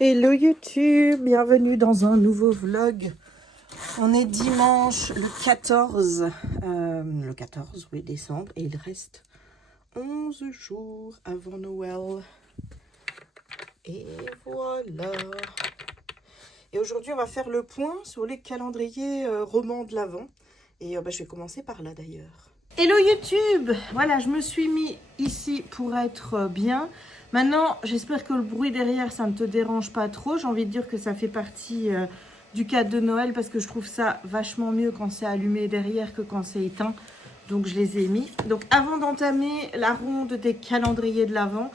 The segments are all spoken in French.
Hello YouTube, bienvenue dans un nouveau vlog. On est dimanche le 14 oui, décembre et il reste 11 jours avant Noël. Et voilà. Et aujourd'hui, on va faire le point sur les calendriers romans de l'Avent. Et je vais commencer par là d'ailleurs. Hello YouTube! Voilà, je me suis mis ici pour être bien. Maintenant, j'espère que le bruit derrière, ça ne te dérange pas trop. J'ai envie de dire que ça fait partie du cadre de Noël parce que je trouve ça vachement mieux quand c'est allumé derrière que quand c'est éteint. Donc, je les ai mis. Donc, avant d'entamer la ronde des calendriers de l'Avent,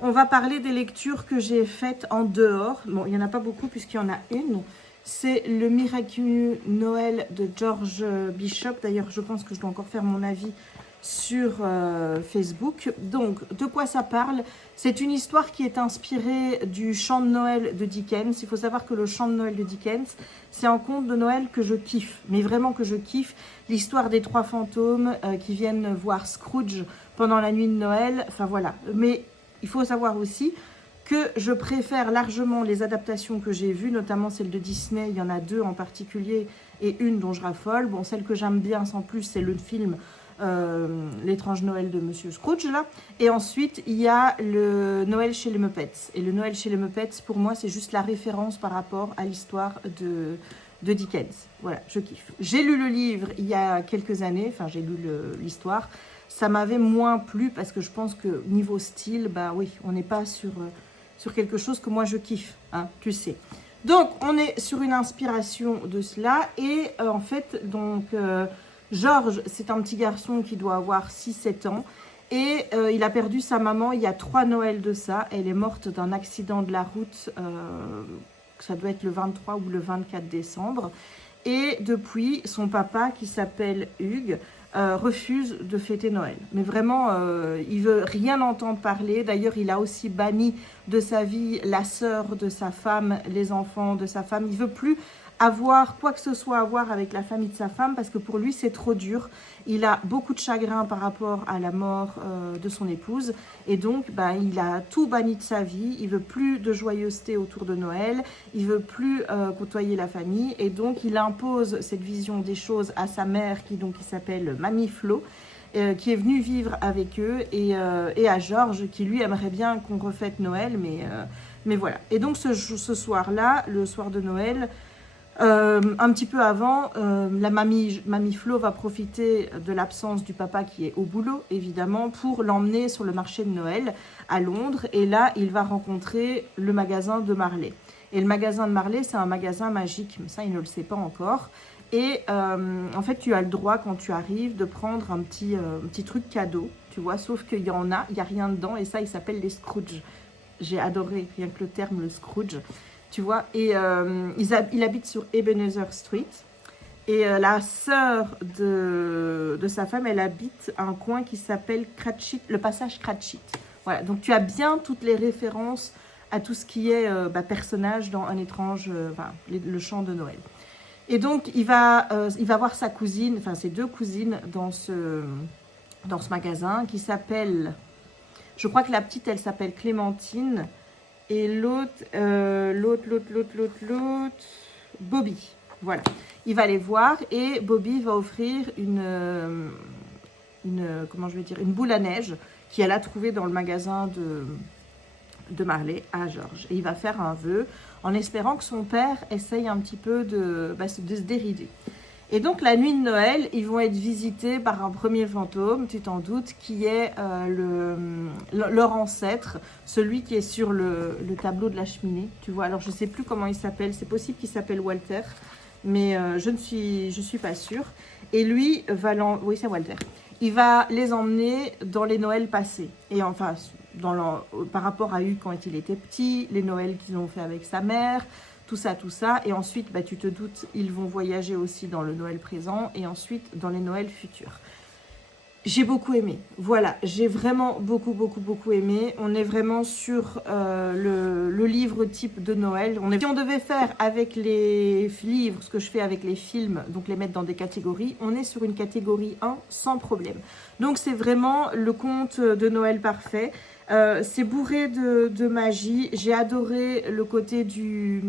on va parler des lectures que j'ai faites en dehors. Bon, il n'y en a pas beaucoup puisqu'il y en a une. C'est le Miraculeux Noël de George Bishop. D'ailleurs, je pense que je dois encore faire mon avis sur Facebook. Donc, de quoi ça parle? C'est une histoire qui est inspirée du chant de Noël de Dickens. Il faut savoir que le chant de Noël de Dickens, c'est un conte de Noël que je kiffe, mais vraiment que je kiffe. L'histoire des trois fantômes qui viennent voir Scrooge pendant la nuit de Noël. Enfin, voilà. Mais il faut savoir aussi que je préfère largement les adaptations que j'ai vues, notamment celle de Disney. Il y en a deux en particulier et une dont je raffole. Bon, celle que j'aime bien sans plus, c'est le film L'étrange Noël de Monsieur Scrooge, là. Et ensuite, il y a le Noël chez les Muppets. Et le Noël chez les Muppets, pour moi, c'est juste la référence par rapport à l'histoire de Dickens. Voilà, je kiffe. J'ai lu le livre il y a quelques années, enfin, j'ai lu l'histoire. Ça m'avait moins plu parce que je pense que niveau style, bah oui, on n'est pas sur quelque chose que moi je kiffe, hein, tu sais. Donc, on est sur une inspiration de cela. Et en fait, donc, Georges, c'est un petit garçon qui doit avoir 6-7 ans. Et il a perdu sa maman il y a 3 Noëls de ça. Elle est morte d'un accident de la route, ça doit être le 23 ou le 24 décembre. Et depuis, son papa, qui s'appelle Hugues, refuse de fêter Noël. Mais vraiment, il veut rien entendre parler. D'ailleurs, il a aussi banni de sa vie la sœur de sa femme, les enfants de sa femme. Il veut plus avoir quoi que ce soit à voir avec la famille de sa femme parce que pour lui, c'est trop dur. Il a beaucoup de chagrin par rapport à la mort de son épouse. Et donc, il a tout banni de sa vie. Il veut plus de joyeuseté autour de Noël. Il veut plus côtoyer la famille. Et donc, il impose cette vision des choses à sa mère qui s'appelle Mamie Flo, qui est venue vivre avec eux, et à Georges, qui lui aimerait bien qu'on refête Noël, mais voilà. Et donc, ce soir-là, le soir de Noël, un petit peu avant, la mamie Flo va profiter de l'absence du papa qui est au boulot, évidemment, pour l'emmener sur le marché de Noël à Londres. Et là, il va rencontrer le magasin de Marley. Et le magasin de Marley, c'est un magasin magique, mais ça, il ne le sait pas encore. Et en fait, tu as le droit, quand tu arrives, de prendre un petit truc cadeau, tu vois, sauf qu'il y en a, il n'y a rien dedans, et ça, il s'appelle les Scrooge. J'ai adoré, rien que le terme, le Scrooge. Tu vois, et il habite sur Ebenezer Street. Et la sœur de sa femme, elle habite un coin qui s'appelle Cratchit, le passage Cratchit. Voilà, donc tu as bien toutes les références à tout ce qui est personnage dans Un étrange, le chant de Noël. Et donc, il va voir sa cousine, enfin ses deux cousines dans ce magasin qui s'appelle, je crois que la petite, elle s'appelle Clémentine. Et l'autre, Bobby. Voilà. Il va les voir et Bobby va offrir une boule à neige qu'elle a trouvée dans le magasin de Marley à Georges. Et il va faire un vœu en espérant que son père essaye un petit peu de se dérider. Et donc, la nuit de Noël, ils vont être visités par un premier fantôme, tu t'en doutes, qui est leur ancêtre, celui qui est sur le tableau de la cheminée. Tu vois, alors je ne sais plus comment il s'appelle, c'est possible qu'il s'appelle Walter, mais je suis pas sûre. Et lui oui, c'est Walter. Il va les emmener dans les Noëls passés. Et enfin, par rapport à Hugues quand il était petit, les Noëls qu'ils ont fait avec sa mère, tout ça. Et ensuite, tu te doutes, ils vont voyager aussi dans le Noël présent et ensuite dans les Noëls futurs. J'ai beaucoup aimé. Voilà, j'ai vraiment beaucoup aimé. On est vraiment sur le livre type de Noël. Si on devait faire avec les livres ce que je fais avec les films, donc les mettre dans des catégories, on est sur une catégorie 1 sans problème. Donc c'est vraiment le conte de Noël parfait. C'est bourré de magie. J'ai adoré le côté du...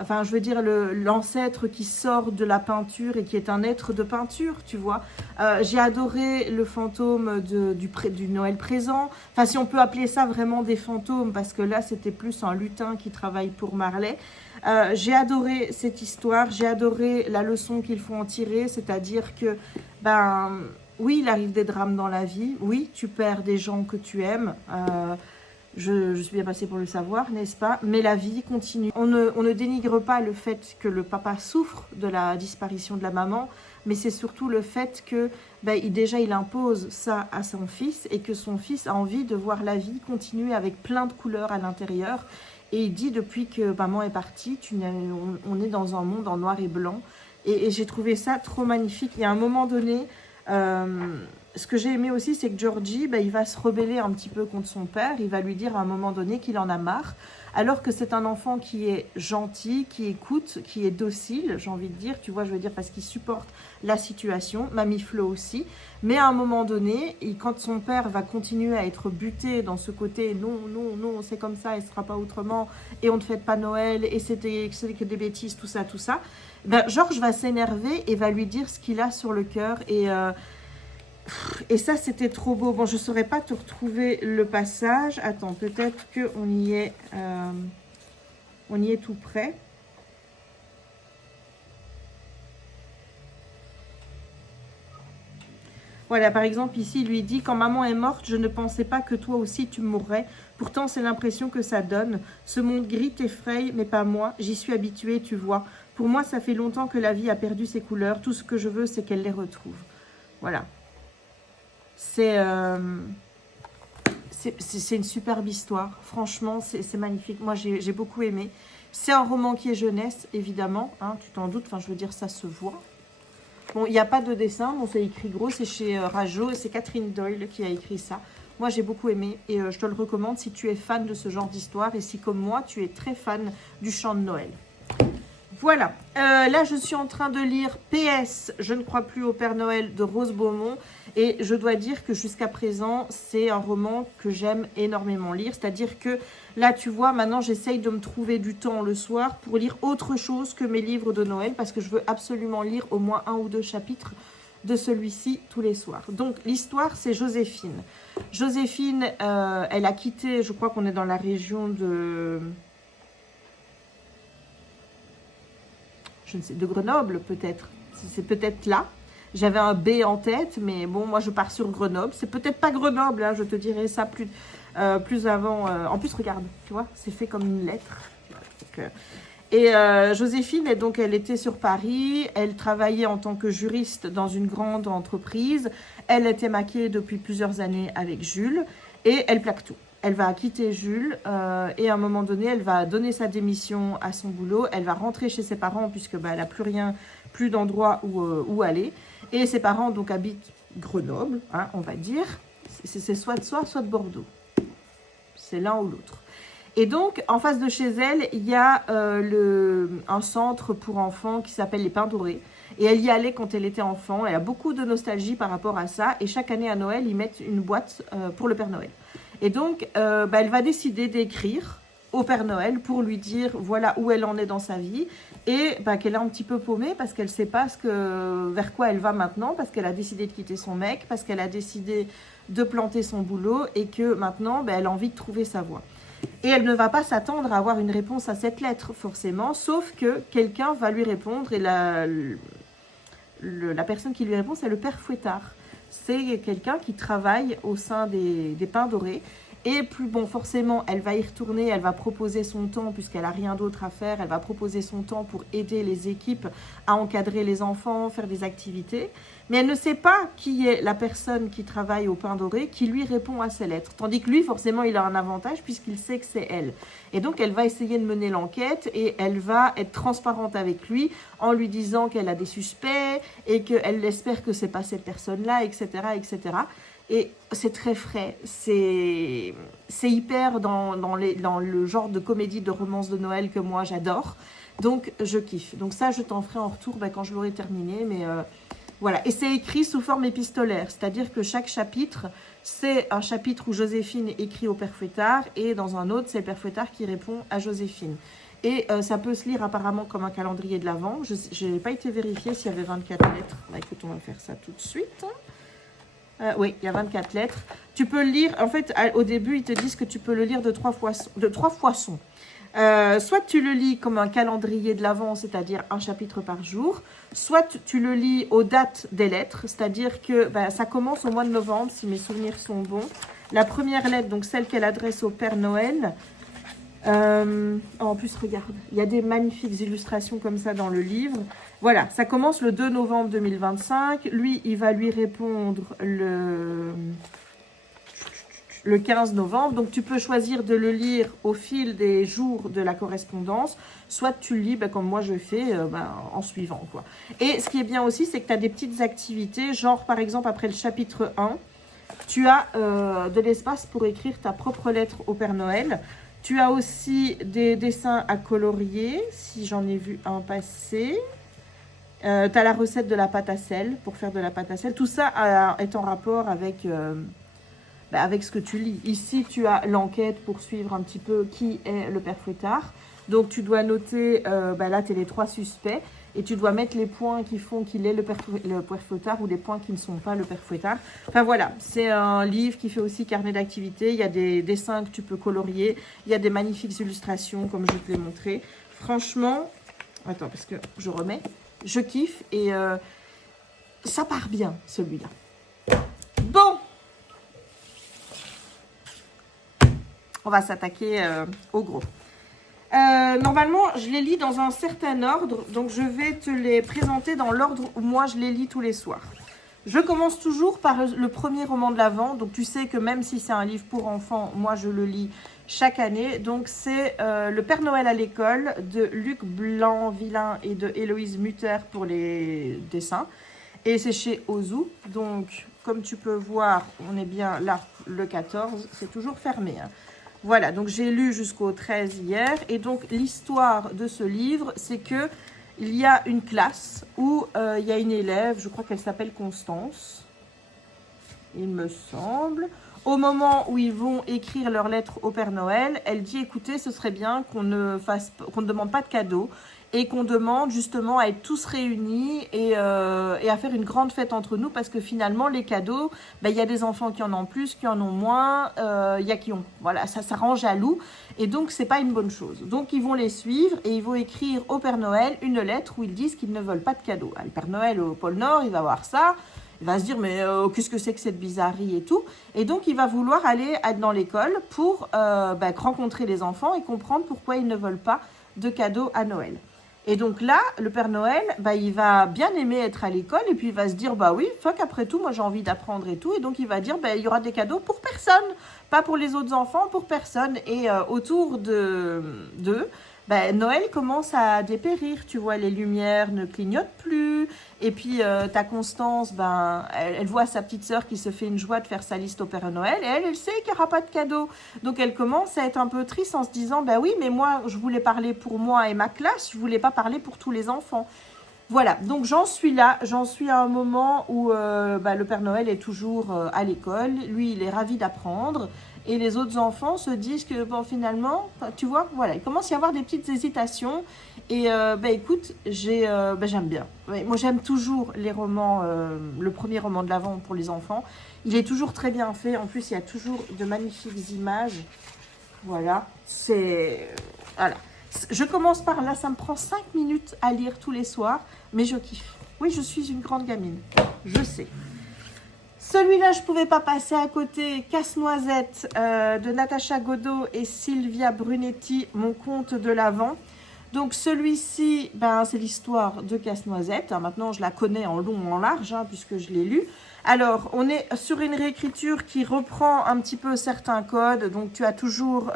Enfin, je veux dire, l'ancêtre qui sort de la peinture et qui est un être de peinture, tu vois. J'ai adoré le fantôme du Noël présent. Enfin, si on peut appeler ça vraiment des fantômes, parce que là, c'était plus un lutin qui travaille pour Marley. J'ai adoré cette histoire. J'ai adoré la leçon qu'il faut en tirer, c'est-à-dire que, ben, oui, il arrive des drames dans la vie. Oui, tu perds des gens que tu aimes. Je suis bien passée pour le savoir, n'est-ce pas? Mais la vie continue. On ne dénigre pas le fait que le papa souffre de la disparition de la maman, mais c'est surtout le fait que ben, déjà il impose ça à son fils et que son fils a envie de voir la vie continuer avec plein de couleurs à l'intérieur. Et il dit depuis que maman est partie, on est dans un monde en noir et blanc. Et j'ai trouvé ça trop magnifique. Il y a un moment donné... ce que j'ai aimé aussi, c'est que Georgie, il va se rebeller un petit peu contre son père. Il va lui dire à un moment donné qu'il en a marre. Alors que c'est un enfant qui est gentil, qui écoute, qui est docile, j'ai envie de dire. Tu vois, je veux dire, parce qu'il supporte la situation. Mamie Flo aussi. Mais à un moment donné, quand son père va continuer à être buté dans ce côté « Non, non, non, c'est comme ça, et ce ne sera pas autrement. Et on ne fête pas Noël. Et c'était que des bêtises, tout ça, tout ça. » Ben, George va s'énerver et va lui dire ce qu'il a sur le cœur. Et ça, c'était trop beau. Bon, je ne saurais pas te retrouver le passage. Attends, peut-être qu'on y est, on y est tout près. Voilà, par exemple, ici, il lui dit « Quand maman est morte, je ne pensais pas que toi aussi tu mourrais. Pourtant, c'est l'impression que ça donne. Ce monde gris t'effraie, mais pas moi. J'y suis habituée, tu vois. Pour moi, ça fait longtemps que la vie a perdu ses couleurs. Tout ce que je veux, c'est qu'elle les retrouve. » Voilà. C'est une superbe histoire. Franchement, c'est magnifique. Moi, j'ai beaucoup aimé. C'est un roman qui est jeunesse, évidemment. Hein, tu t'en doutes. Enfin, je veux dire, ça se voit. Bon, il n'y a pas de dessin. Bon, c'est écrit gros. C'est chez Rajo. Et c'est Catherine Doyle qui a écrit ça. Moi, j'ai beaucoup aimé. Et je te le recommande si tu es fan de ce genre d'histoire. Et si, comme moi, tu es très fan du chant de Noël. Voilà, là je suis en train de lire PS, je ne crois plus au Père Noël de Rose Beaumont et je dois dire que jusqu'à présent c'est un roman que j'aime énormément lire, c'est-à-dire que là tu vois maintenant j'essaye de me trouver du temps le soir pour lire autre chose que mes livres de Noël parce que je veux absolument lire au moins 1 ou 2 chapitres de celui-ci tous les soirs. Donc l'histoire c'est Joséphine. Joséphine, elle a quitté, je crois qu'on est dans la région de Grenoble peut-être, c'est peut-être là. J'avais un B en tête, mais bon, moi je pars sur Grenoble. C'est peut-être pas Grenoble, hein, je te dirai ça plus avant. En plus, regarde, tu vois, c'est fait comme une lettre. Donc, Joséphine, elle était sur Paris. Elle travaillait en tant que juriste dans une grande entreprise. Elle était maquillée depuis plusieurs années avec Jules et elle plaque tout. Elle va quitter Jules et à un moment donné, elle va donner sa démission à son boulot. Elle va rentrer chez ses parents puisque elle n'a plus d'endroit où aller. Et ses parents donc habitent Grenoble, hein, on va dire. C'est soit de Bordeaux. C'est l'un ou l'autre. Et donc, en face de chez elle, il y a un centre pour enfants qui s'appelle les Pins Dorés. Et elle y allait quand elle était enfant. Elle a beaucoup de nostalgie par rapport à ça. Et chaque année à Noël, ils mettent une boîte pour le Père Noël. Et donc, elle va décider d'écrire au Père Noël pour lui dire voilà où elle en est dans sa vie et qu'elle est un petit peu paumée parce qu'elle ne sait pas vers quoi elle va maintenant, parce qu'elle a décidé de quitter son mec, parce qu'elle a décidé de planter son boulot et que maintenant, elle a envie de trouver sa voie. Et elle ne va pas s'attendre à avoir une réponse à cette lettre, forcément, sauf que quelqu'un va lui répondre et la personne qui lui répond, c'est le Père Fouettard. C'est quelqu'un qui travaille au sein des Pins Dorés. Et plus bon, forcément, elle va y retourner, elle va proposer son temps, puisqu'elle n'a rien d'autre à faire, elle va proposer son temps pour aider les équipes à encadrer les enfants, faire des activités. Mais elle ne sait pas qui est la personne qui travaille au Pin Doré, qui lui répond à ses lettres. Tandis que lui, forcément, il a un avantage, puisqu'il sait que c'est elle. Et donc, elle va essayer de mener l'enquête, et elle va être transparente avec lui, en lui disant qu'elle a des suspects, et qu'elle espère que c'est pas cette personne-là, etc., etc., et c'est très frais, c'est hyper dans le genre de comédie de romance de Noël que moi j'adore. Donc je kiffe. Donc ça je t'en ferai en retour quand je l'aurai terminé. Voilà, et c'est écrit sous forme épistolaire, c'est-à-dire que chaque chapitre, c'est un chapitre où Joséphine écrit au père Fouettard, et dans un autre, c'est le père Fouettard qui répond à Joséphine. Et ça peut se lire apparemment comme un calendrier de l'Avent. Je n'ai pas été vérifié s'il y avait 24 lettres. Bah, écoute, on va faire ça tout de suite. Oui, il y a 24 lettres. Tu peux le lire, en fait, au début, ils te disent que tu peux le lire de trois façons. Soit tu le lis comme un calendrier de l'Avent, c'est-à-dire un chapitre par jour, soit tu le lis aux dates des lettres, c'est-à-dire que ça commence au mois de novembre, si mes souvenirs sont bons. La première lettre, donc celle qu'elle adresse au Père Noël. En plus, regarde, il y a des magnifiques illustrations comme ça dans le livre. Voilà, ça commence le 2 novembre 2025. Lui, il va lui répondre le 15 novembre. Donc, tu peux choisir de le lire au fil des jours de la correspondance. Soit tu le lis, comme moi je fais, en suivant, quoi. Et ce qui est bien aussi, c'est que tu as des petites activités. Genre, par exemple, après le chapitre 1, tu as de l'espace pour écrire ta propre lettre au Père Noël. Tu as aussi des dessins à colorier, si j'en ai vu un passer. Tu as la recette de la pâte à sel, pour faire de la pâte à sel. Tout ça est en rapport avec ce que tu lis. Ici, tu as l'enquête pour suivre un petit peu qui est le père Fouettard. Donc, tu dois noter, là, tu es les 3 suspects. Et tu dois mettre les points qui font qu'il est le père Fouettard ou les points qui ne sont pas le père Fouettard. Enfin voilà, c'est un livre qui fait aussi carnet d'activité. Il y a des dessins que tu peux colorier. Il y a des magnifiques illustrations comme je te l'ai montré. Franchement, attends parce que je remets. Je kiffe et ça part bien celui-là. Bon, on va s'attaquer au gros. Normalement, je les lis dans un certain ordre, donc je vais te les présenter dans l'ordre où moi je les lis tous les soirs. Je commence toujours par le premier roman de l'Avent, donc tu sais que même si c'est un livre pour enfants, moi je le lis chaque année. Donc c'est Le Père Noël à l'école de Luc Blanc-Villain et de Héloïse Mutter pour les dessins. Et c'est chez Ozu, donc comme tu peux voir, on est bien là, le 14, c'est toujours fermé, hein. Voilà, donc j'ai lu jusqu'au 13 hier. Et donc, l'histoire de ce livre, c'est que il y a une classe où il y a une élève, je crois qu'elle s'appelle Constance, il me semble. Au moment où ils vont écrire leur lettre au Père Noël, elle dit, écoutez, ce serait bien qu'on ne demande pas de cadeaux et qu'on demande justement à être tous réunis et à faire une grande fête entre nous parce que finalement, les cadeaux, il y a des enfants qui en ont plus, qui en ont moins, il y a qui ont, voilà, ça rend jaloux et donc, c'est pas une bonne chose. Donc, ils vont les suivre et ils vont écrire au Père Noël une lettre où ils disent qu'ils ne veulent pas de cadeaux. Le Père Noël au pôle Nord, il va voir ça. Il va se dire, mais qu'est-ce que c'est que cette bizarrerie et tout. Et donc, il va vouloir aller dans l'école pour rencontrer les enfants et comprendre pourquoi ils ne veulent pas de cadeaux à Noël. Et donc là, le Père Noël, il va bien aimer être à l'école et puis il va se dire, oui, fuck, après tout, moi j'ai envie d'apprendre et tout. Et donc, il va dire, il y aura des cadeaux pour personne, pas pour les autres enfants, pour personne. Et autour d'eux, Noël commence à dépérir, tu vois, les lumières ne clignotent plus. Et puis, ta Constance, elle voit sa petite sœur qui se fait une joie de faire sa liste au Père Noël. Et elle sait qu'il n'y aura pas de cadeau. Donc, elle commence à être un peu triste en se disant, oui, mais moi, je voulais parler pour moi et ma classe. Je ne voulais pas parler pour tous les enfants. Voilà, donc j'en suis là. J'en suis à un moment où le Père Noël est toujours à l'école. Lui, il est ravi d'apprendre. Et les autres enfants se disent que, finalement, tu vois, voilà, il commence à y avoir des petites hésitations. Et, écoute, j'aime bien. Ouais, moi, j'aime toujours les romans, le premier roman de l'Avent pour les enfants. Il est toujours très bien fait. En plus, il y a toujours de magnifiques images. Voilà, voilà. Je commence par là, ça me prend 5 minutes à lire tous les soirs, mais je kiffe. Oui, je suis une grande gamine, je sais. Celui-là, je ne pouvais pas passer à côté. Casse-noisette de Natacha Godot et Sylvia Brunetti, mon conte de l'Avent. Donc celui-ci, c'est l'histoire de Casse-noisette. Maintenant, je la connais en long ou en large, puisque je l'ai lu. Alors, on est sur une réécriture qui reprend un petit peu certains codes. Donc, tu as toujours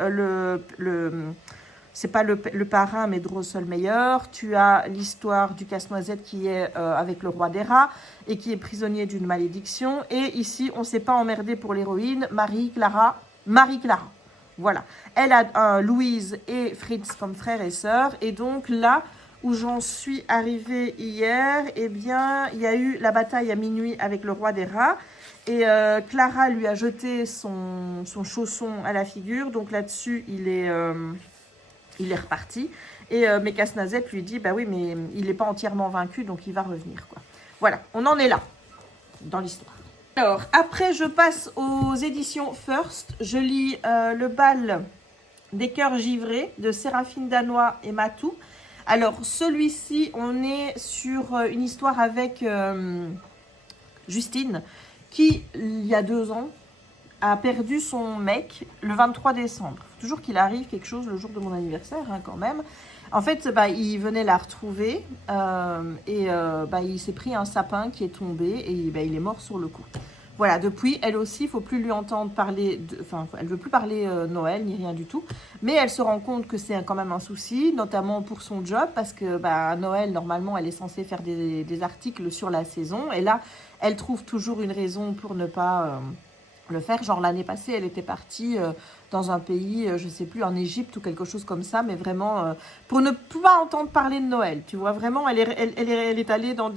c'est pas le parrain, mais Drosselmeyer. Tu as l'histoire du Casse-noisette qui est avec le roi des rats et qui est prisonnier d'une malédiction. Et ici, on ne s'est pas emmerdé pour l'héroïne, Marie-Clara. Voilà. Elle a Louise et Fritz comme frères et sœurs. Et donc là, où j'en suis arrivée hier, eh bien, il y a eu la bataille à minuit avec le roi des rats. Et Clara lui a jeté son chausson à la figure. Donc là-dessus, il est reparti. Et mais Casse-Noisette lui dit, bah oui, mais il n'est pas entièrement vaincu, donc il va revenir, quoi. Voilà, on en est là, dans l'histoire. Alors, après, je passe aux éditions First. Je lis Le bal des cœurs givrés de Séraphine Danois et Matou. Alors, celui-ci, on est sur une histoire avec Justine, qui, il y a 2 ans, a perdu son mec le 23 décembre. Faut toujours qu'il arrive quelque chose le jour de mon anniversaire, hein, quand même. En fait, bah, il venait la retrouver et bah, il s'est pris un sapin qui est tombé et bah, il est mort sur le coup. Voilà, depuis, elle aussi, il ne faut plus lui entendre parler, enfin, elle ne veut plus parler Noël, ni rien du tout. Mais elle se rend compte que c'est quand même un souci, notamment pour son job, parce que bah, à Noël, normalement, elle est censée faire des articles sur la saison. Et là, elle trouve toujours une raison pour ne pas le faire. Genre, l'année passée, elle était partie dans un pays, je ne sais plus, en Égypte ou quelque chose comme ça, mais vraiment, pour ne pas entendre parler de Noël. Tu vois, vraiment, elle est allée dans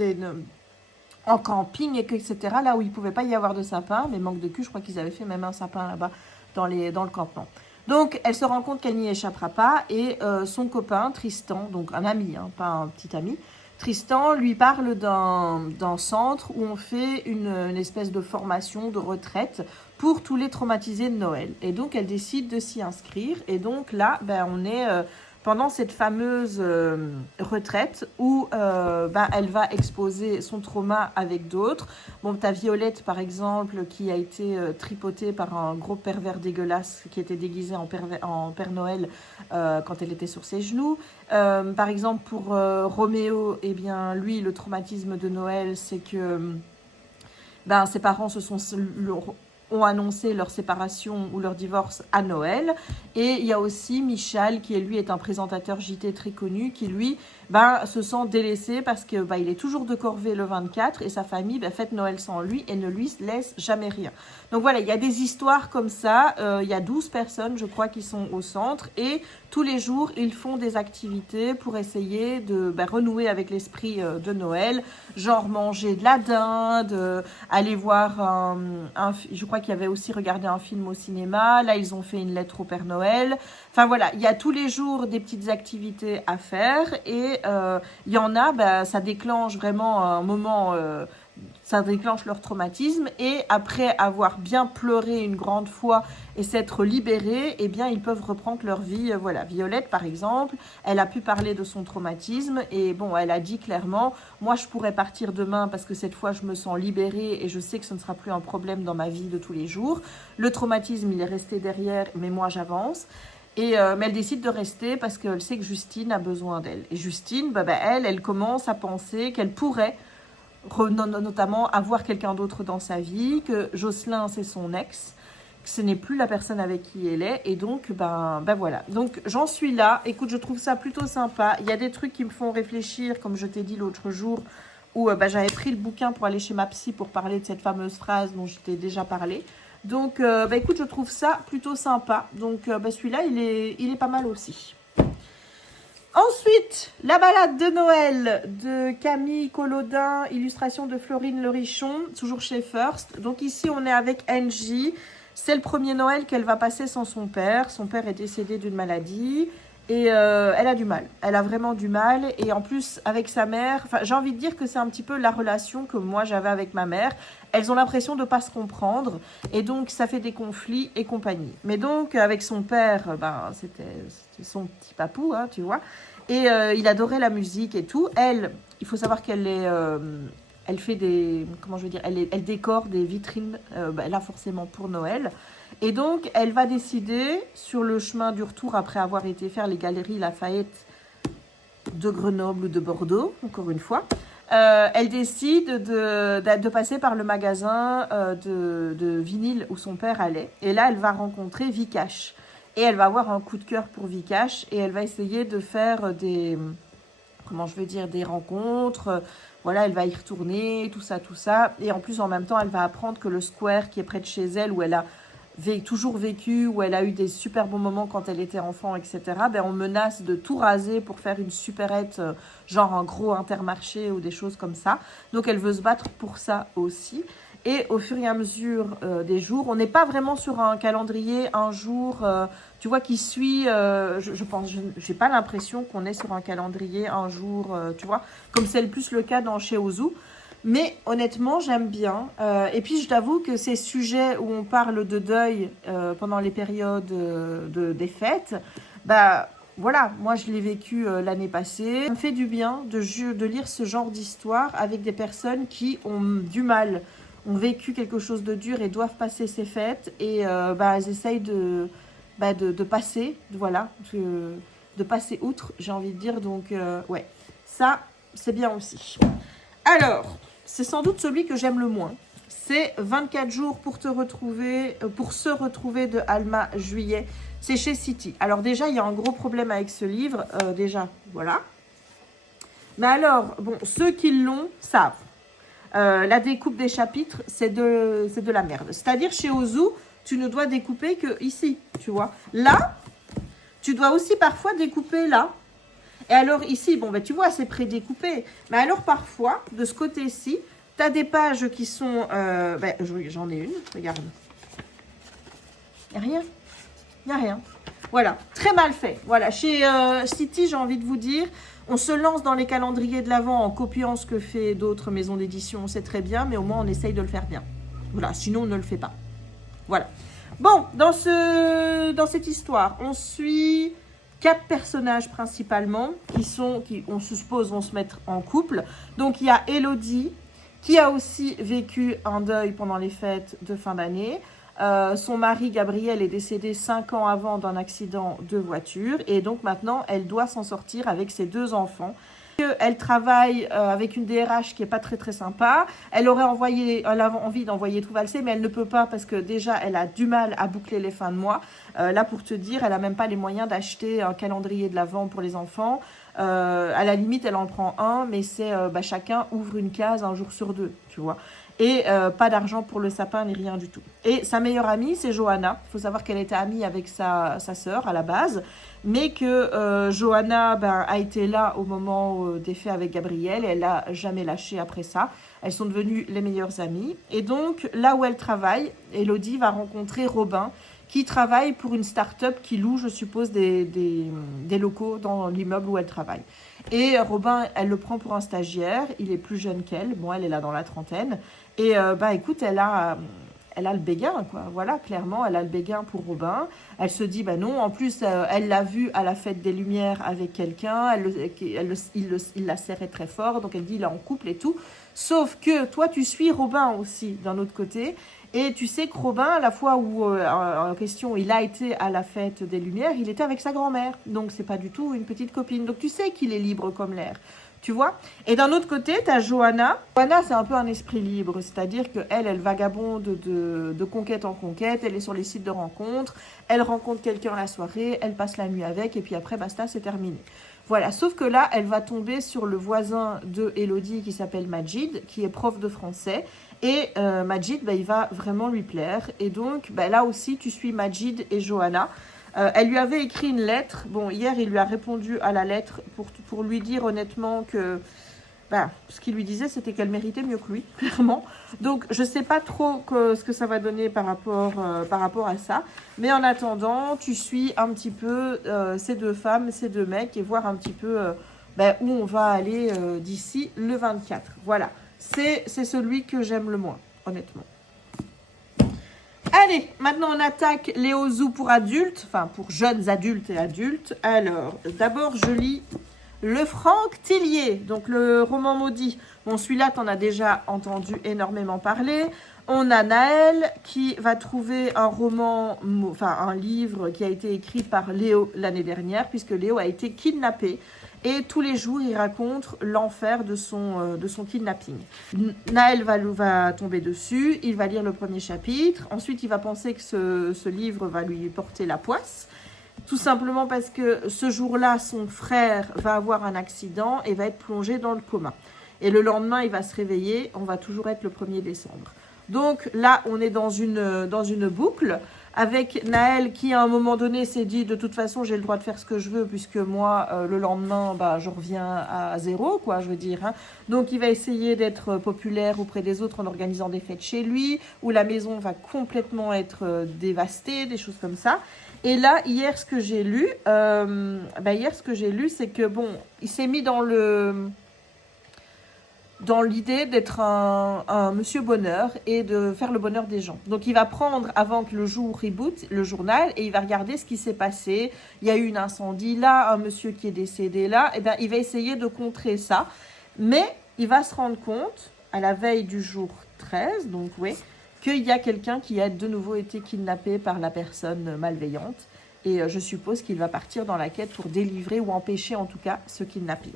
en camping, etc., là où il ne pouvait pas y avoir de sapin, mais manque de cul, je crois qu'ils avaient fait même un sapin là-bas dans le campement. Donc, elle se rend compte qu'elle n'y échappera pas, et son copain, Tristan, donc un ami, hein, pas un petit ami, Tristan lui parle d'un centre où on fait une espèce de formation, de retraite pour tous les traumatisés de Noël. Et donc, elle décide de s'y inscrire, et donc là, ben, on est... pendant cette fameuse retraite où elle va exposer son trauma avec d'autres. Bon, tu as Violette, par exemple, qui a été tripotée par un gros pervers dégueulasse qui était déguisé en Père Noël quand elle était sur ses genoux. Par exemple, pour Roméo, eh bien, lui, le traumatisme de Noël, c'est que ses parents ont annoncé leur séparation ou leur divorce à Noël. Et il y a aussi Michel, qui lui est un présentateur JT très connu, qui lui se sent délaissé parce que il est toujours de corvée le 24 et sa famille fête Noël sans lui et ne lui laisse jamais rien. Donc voilà, il y a des histoires comme ça. Il y a 12 personnes, je crois, qui sont au centre, et tous les jours, ils font des activités pour essayer de renouer avec l'esprit de Noël, genre manger de la dinde, aller voir je crois qu'il y avait aussi regardé un film au cinéma. Là, ils ont fait une lettre au Père Noël. Enfin voilà, il y a tous les jours des petites activités à faire, et il y en a, ça déclenche vraiment un moment... ça déclenche leur traumatisme, et après avoir bien pleuré une grande fois et s'être libérés, eh bien ils peuvent reprendre leur vie. Voilà, Violette par exemple, elle a pu parler de son traumatisme, et bon, elle a dit clairement, moi je pourrais partir demain parce que cette fois je me sens libérée et je sais que ce ne sera plus un problème dans ma vie de tous les jours. Le traumatisme, il est resté derrière, mais moi j'avance. Et, mais elle décide de rester parce qu'elle sait que Justine a besoin d'elle. Et Justine, elle commence à penser qu'elle pourrait notamment avoir quelqu'un d'autre dans sa vie, que Jocelyn c'est son ex, que ce n'est plus la personne avec qui elle est, et donc voilà. Donc j'en suis là. Écoute, je trouve ça plutôt sympa. Il y a des trucs qui me font réfléchir, comme je t'ai dit l'autre jour, où j'avais pris le bouquin pour aller chez ma psy pour parler de cette fameuse phrase dont je t'ai déjà parlé. Donc écoute, je trouve ça plutôt sympa. Donc celui-là, il est pas mal aussi. Ensuite, la balade de Noël de Camille Collodin, illustration de Florine Lerichon, toujours chez First. Donc ici, on est avec Angie. C'est le premier Noël qu'elle va passer sans son père. Son père est décédé d'une maladie et elle a du mal. Elle a vraiment du mal. Et en plus, avec sa mère, j'ai envie de dire que c'est un petit peu la relation que moi j'avais avec ma mère. Elles ont l'impression de ne pas se comprendre, et donc ça fait des conflits et compagnie. Mais donc, avec son père, c'était son petit papou, hein, tu vois. Et il adorait la musique et tout. Elle, il faut savoir qu'elle est... elle fait des... Comment je veux dire, elle décore des vitrines, là forcément pour Noël. Et donc, elle va décider, sur le chemin du retour, après avoir été faire les galeries Lafayette de Grenoble ou de Bordeaux, encore une fois, elle décide de passer par le magasin de vinyle où son père allait. Et là, elle va rencontrer Vikash. Et elle va avoir un coup de cœur pour Vikash. Et elle va essayer de faire des rencontres. Voilà, elle va y retourner, tout ça. Et en plus, en même temps, elle va apprendre que le square qui est près de chez elle, où elle a toujours vécu, où elle a eu des super bons moments quand elle était enfant, etc., ben on menace de tout raser pour faire une supérette, genre un gros Intermarché ou des choses comme ça. Donc elle veut se battre pour ça aussi. Et au fur et à mesure des jours, on n'est pas vraiment sur un calendrier, un jour, tu vois, qui suit, je pense, j'ai pas l'impression qu'on est sur un calendrier, un jour, tu vois, comme c'est le plus le cas dans chez Ozu. Mais honnêtement, j'aime bien. Et puis, je t'avoue que ces sujets où on parle de deuil pendant les périodes des fêtes, bah voilà, moi je l'ai vécu l'année passée. Ça me fait du bien de lire ce genre d'histoire avec des personnes qui ont du mal, ont vécu quelque chose de dur et doivent passer ces fêtes. Et bah, elles essayent de passer, voilà, de passer outre, j'ai envie de dire. Donc, ouais, ça, c'est bien aussi. Alors, c'est sans doute celui que j'aime le moins. C'est 24 jours pour se retrouver de Alma Juillet. C'est chez City. Alors déjà, il y a un gros problème avec ce livre. Déjà, voilà. Mais alors, bon, ceux qui l'ont savent. La découpe des chapitres, c'est de la merde. C'est-à-dire, chez Ozu, tu ne dois découper que ici, tu vois. Là, tu dois aussi parfois découper là. Et alors ici, bon, ben, tu vois, c'est prédécoupé. Mais alors parfois, de ce côté-ci, tu as des pages qui sont... ben, j'en ai une, regarde. Il n'y a rien. Il n'y a rien. Voilà, très mal fait. Voilà, chez City, j'ai envie de vous dire, on se lance dans les calendriers de l'Avent en copiant ce que fait d'autres maisons d'édition. C'est très bien, mais au moins on essaye de le faire bien. Voilà, sinon on ne le fait pas. Voilà. Bon, dans cette histoire, on suit 4 personnages principalement qui, on se suppose, vont se mettre en couple. Donc, il y a Elodie, qui a aussi vécu un deuil pendant les fêtes de fin d'année. Son mari, Gabriel, est décédé 5 ans avant d'un accident de voiture. Et donc, maintenant, elle doit s'en sortir avec ses 2 enfants. Elle travaille avec une DRH qui n'est pas très très sympa. Elle a envie d'envoyer tout valser, mais elle ne peut pas parce que déjà elle a du mal à boucler les fins de mois. Là, pour te dire, elle n'a même pas les moyens d'acheter un calendrier de l'Avent pour les enfants. À la limite, elle en prend un, mais c'est chacun ouvre une case un jour sur 2, tu vois. Et pas d'argent pour le sapin ni rien du tout. Et sa meilleure amie, c'est Johanna. Il faut savoir qu'elle était amie avec sa sœur à la base, mais que Johanna a été là au moment des faits avec Gabriel, et elle l'a jamais lâché après ça. Elles sont devenues les meilleures amies. Et donc, là où elle travaille, Elodie va rencontrer Robin, qui travaille pour une start-up qui loue, je suppose, des locaux dans l'immeuble où elle travaille. Et Robin, elle le prend pour un stagiaire, il est plus jeune qu'elle, bon, elle est là dans la trentaine, et écoute, elle a le béguin, quoi. Voilà, clairement, elle a le béguin pour Robin. Elle se dit, non, en plus, elle l'a vu à la fête des Lumières avec quelqu'un, il la serrait très fort, donc elle dit, il est en couple et tout. Sauf que toi, tu suis Robin aussi, d'un autre côté, et tu sais que Robin, la fois où, en question, il a été à la fête des Lumières, il était avec sa grand-mère, donc c'est pas du tout une petite copine. Donc tu sais qu'il est libre comme l'air. Tu vois. Et d'un autre côté, tu as Johanna. Johanna, c'est un peu un esprit libre, c'est-à-dire qu'elle vagabonde de conquête en conquête, elle est sur les sites de rencontres, elle rencontre quelqu'un la soirée, elle passe la nuit avec, et puis après, basta, c'est terminé. Voilà, sauf que là, elle va tomber sur le voisin de Elodie qui s'appelle Majid, qui est prof de français, et Majid, il va vraiment lui plaire. Et donc, là aussi, tu suis Majid et Johanna. Elle lui avait écrit une lettre. Bon, hier, il lui a répondu à la lettre pour lui dire honnêtement que ce qu'il lui disait, c'était qu'elle méritait mieux que lui, clairement. Donc, je ne sais pas trop ce que ça va donner par rapport à ça. Mais en attendant, tu suis un petit peu ces 2 femmes, ces 2 mecs, et voir un petit peu où on va aller d'ici le 24. Voilà, c'est celui que j'aime le moins, honnêtement. Allez, maintenant on attaque les Ozu pour adultes, enfin pour jeunes adultes et adultes. Alors, d'abord je lis le Franck Tillier, donc le roman maudit. Bon, celui-là, t'en as déjà entendu énormément parler. On a Naël qui va trouver un livre qui a été écrit par Léo l'année dernière, puisque Léo a été kidnappé. Et tous les jours, il raconte l'enfer de son kidnapping. Naël va tomber dessus, il va lire le premier chapitre. Ensuite, il va penser que ce livre va lui porter la poisse. Tout simplement parce que ce jour-là, son frère va avoir un accident et va être plongé dans le coma. Et le lendemain, il va se réveiller, on va toujours être le 1er décembre. Donc là, on est dans une boucle. avec Naël qui à un moment donné s'est dit de toute façon j'ai le droit de faire ce que je veux puisque moi le lendemain bah, je reviens à zéro quoi je veux dire hein. Donc il va essayer d'être populaire auprès des autres en organisant des fêtes chez lui où la maison va complètement être dévastée, des choses comme ça. Et là hier ce que j'ai lu c'est que bon il s'est mis dans l'idée d'être un monsieur bonheur et de faire le bonheur des gens. Donc il va prendre, avant que le jour reboot, le journal et il va regarder ce qui s'est passé. Il y a eu un incendie là, un monsieur qui est décédé là. Et bien il va essayer de contrer ça. Mais il va se rendre compte, à la veille du jour 13, donc oui, qu'il y a quelqu'un qui a de nouveau été kidnappé par la personne malveillante. Et je suppose qu'il va partir dans la quête pour délivrer ou empêcher en tout cas ce kidnapping.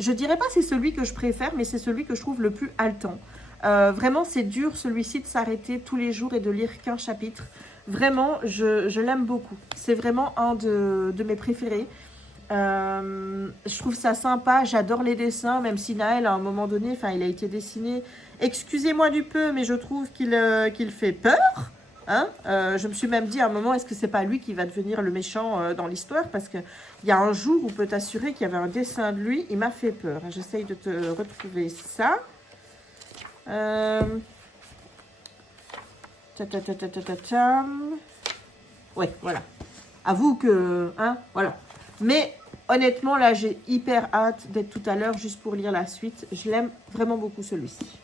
Je dirais pas c'est celui que je préfère, mais c'est celui que je trouve le plus haletant. Vraiment, c'est dur celui-ci de s'arrêter tous les jours et de lire qu'un chapitre. Vraiment, je l'aime beaucoup. C'est vraiment un de mes préférés. Je trouve ça sympa, j'adore les dessins, même si Naël, à un moment donné, il a été dessiné, excusez-moi du peu, mais je trouve qu'il fait peur. Hein je me suis même dit à un moment, est-ce que c'est pas lui qui va devenir le méchant dans l'histoire? Parce qu'il y a un jour où peut t'assurer qu'il y avait un dessin de lui, il m'a fait peur. J'essaye de te retrouver ça. Ouais, voilà. Avoue que, hein, voilà. Mais honnêtement, là, j'ai hyper hâte d'être tout à l'heure juste pour lire la suite. Je l'aime vraiment beaucoup celui-ci.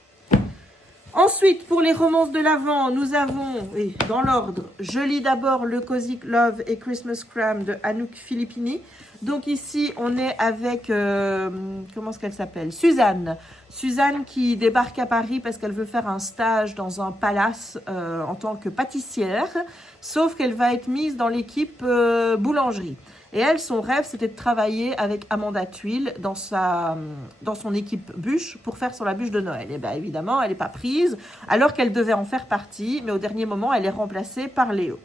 Ensuite, pour les romances de l'Avent, nous avons, et dans l'ordre, je lis d'abord le Cozy Love et Christmas Cram de Anouk Filippini. Donc ici, on est avec, comment est-ce qu'elle s'appelle? Suzanne. Suzanne qui débarque à Paris parce qu'elle veut faire un stage dans un palace en tant que pâtissière. Sauf qu'elle va être mise dans l'équipe boulangerie. Et elle, son rêve, c'était de travailler avec Amanda Tuile dans son équipe bûche pour faire sur la bûche de Noël. Et bien évidemment, elle n'est pas prise, alors qu'elle devait en faire partie, mais au dernier moment, elle est remplacée par Léo.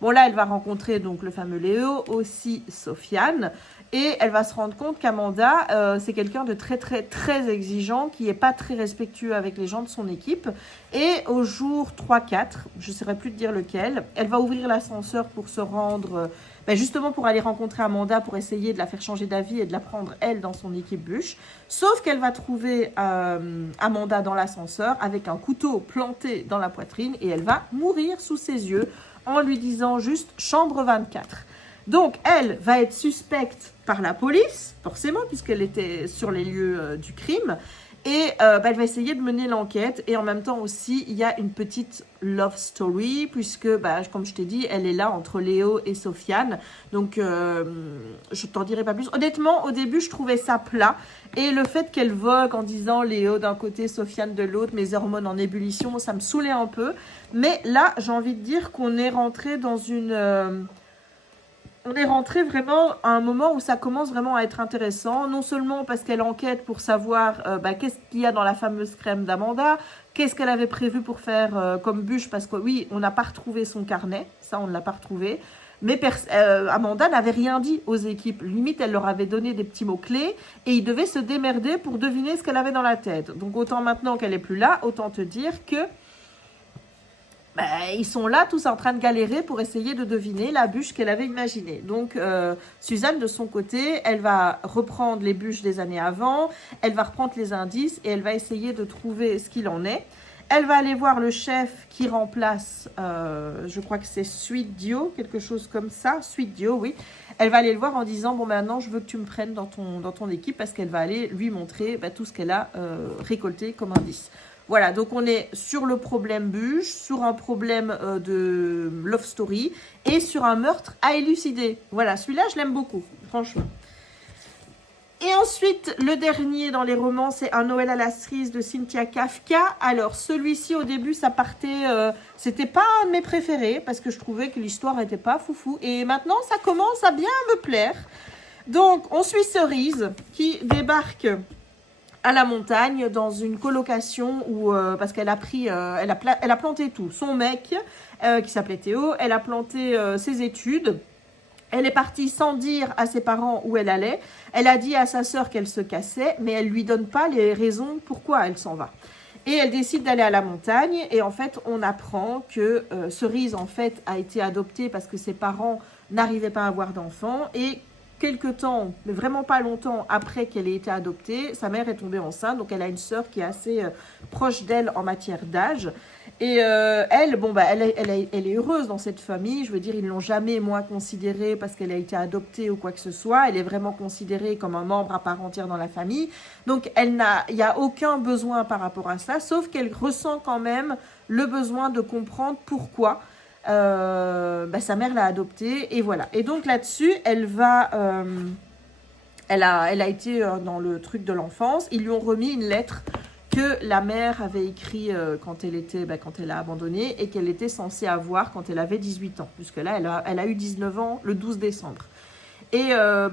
Bon là, elle va rencontrer donc le fameux Léo, aussi Sofiane, et elle va se rendre compte qu'Amanda, c'est quelqu'un de très très très exigeant, qui n'est pas très respectueux avec les gens de son équipe. Et au jour 3-4, je ne saurais plus te dire lequel, elle va ouvrir l'ascenseur pour se rendre... justement pour aller rencontrer Amanda, pour essayer de la faire changer d'avis et de la prendre, elle, dans son équipe bûche. Sauf qu'elle va trouver Amanda dans l'ascenseur avec un couteau planté dans la poitrine et elle va mourir sous ses yeux en lui disant juste « chambre 24 ». Donc, elle va être suspecte par la police, forcément, puisqu'elle était sur les lieux du crime. Et elle va essayer de mener l'enquête. Et en même temps aussi, il y a une petite love story, puisque, comme je t'ai dit, elle est là entre Léo et Sofiane. Donc, je t'en dirai pas plus. Honnêtement, au début, je trouvais ça plat. Et le fait qu'elle vogue en disant Léo d'un côté, Sofiane de l'autre, mes hormones en ébullition, ça me saoulait un peu. Mais là, j'ai envie de dire qu'on est rentré dans une... on est rentré vraiment à un moment où ça commence vraiment à être intéressant, non seulement parce qu'elle enquête pour savoir qu'est-ce qu'il y a dans la fameuse crème d'Amanda, qu'est-ce qu'elle avait prévu pour faire comme bûche, parce que oui, on n'a pas retrouvé son carnet, ça on ne l'a pas retrouvé, mais Amanda n'avait rien dit aux équipes, limite elle leur avait donné des petits mots-clés et ils devaient se démerder pour deviner ce qu'elle avait dans la tête. Donc autant maintenant qu'elle n'est plus là, autant te dire que ils sont là tous en train de galérer pour essayer de deviner la bûche qu'elle avait imaginée. Donc, Suzanne, de son côté, elle va reprendre les bûches des années avant, elle va reprendre les indices et elle va essayer de trouver ce qu'il en est. Elle va aller voir le chef qui remplace, je crois que c'est Sweet Dio, quelque chose comme ça, Sweet Dio, oui. Elle va aller le voir en disant, bon maintenant, je veux que tu me prennes dans ton équipe parce qu'elle va aller lui montrer tout ce qu'elle a récolté comme indice. Voilà, donc on est sur le problème bûche, sur un problème de love story et sur un meurtre à élucider. Voilà, celui-là, je l'aime beaucoup, franchement. Et ensuite, le dernier dans les romans, c'est Un Noël à la cerise de Cynthia Kafka. Alors, celui-ci, au début, ça partait... c'était pas un de mes préférés parce que je trouvais que l'histoire n'était pas foufou. Et maintenant, ça commence à bien me plaire. Donc, on suit Cerise qui débarque... à la montagne, dans une colocation où, parce qu'elle a pris, elle a planté tout. Son mec, qui s'appelait Théo, elle a planté ses études. Elle est partie sans dire à ses parents où elle allait. Elle a dit à sa sœur qu'elle se cassait, mais elle lui donne pas les raisons pourquoi elle s'en va. Et elle décide d'aller à la montagne. Et en fait, on apprend que Cerise, en fait, a été adoptée parce que ses parents n'arrivaient pas à avoir d'enfants. Et quelque temps, mais vraiment pas longtemps après qu'elle ait été adoptée, sa mère est tombée enceinte. Donc, elle a une sœur qui est assez proche d'elle en matière d'âge. Et elle, bon, bah, elle est heureuse dans cette famille. Je veux dire, ils ne l'ont jamais moins considérée parce qu'elle a été adoptée ou quoi que ce soit. Elle est vraiment considérée comme un membre à part entière dans la famille. Donc, il n'y a aucun besoin par rapport à ça, sauf qu'elle ressent quand même le besoin de comprendre pourquoi bah, sa mère l'a adoptée. Et voilà. Et donc, là-dessus, elle a été dans le truc de l'enfance. Ils lui ont remis une lettre que la mère avait écrit quand elle a abandonné et qu'elle était censée avoir quand elle avait 18 ans. Puisque là, elle a eu 19 ans le 12 décembre. Et à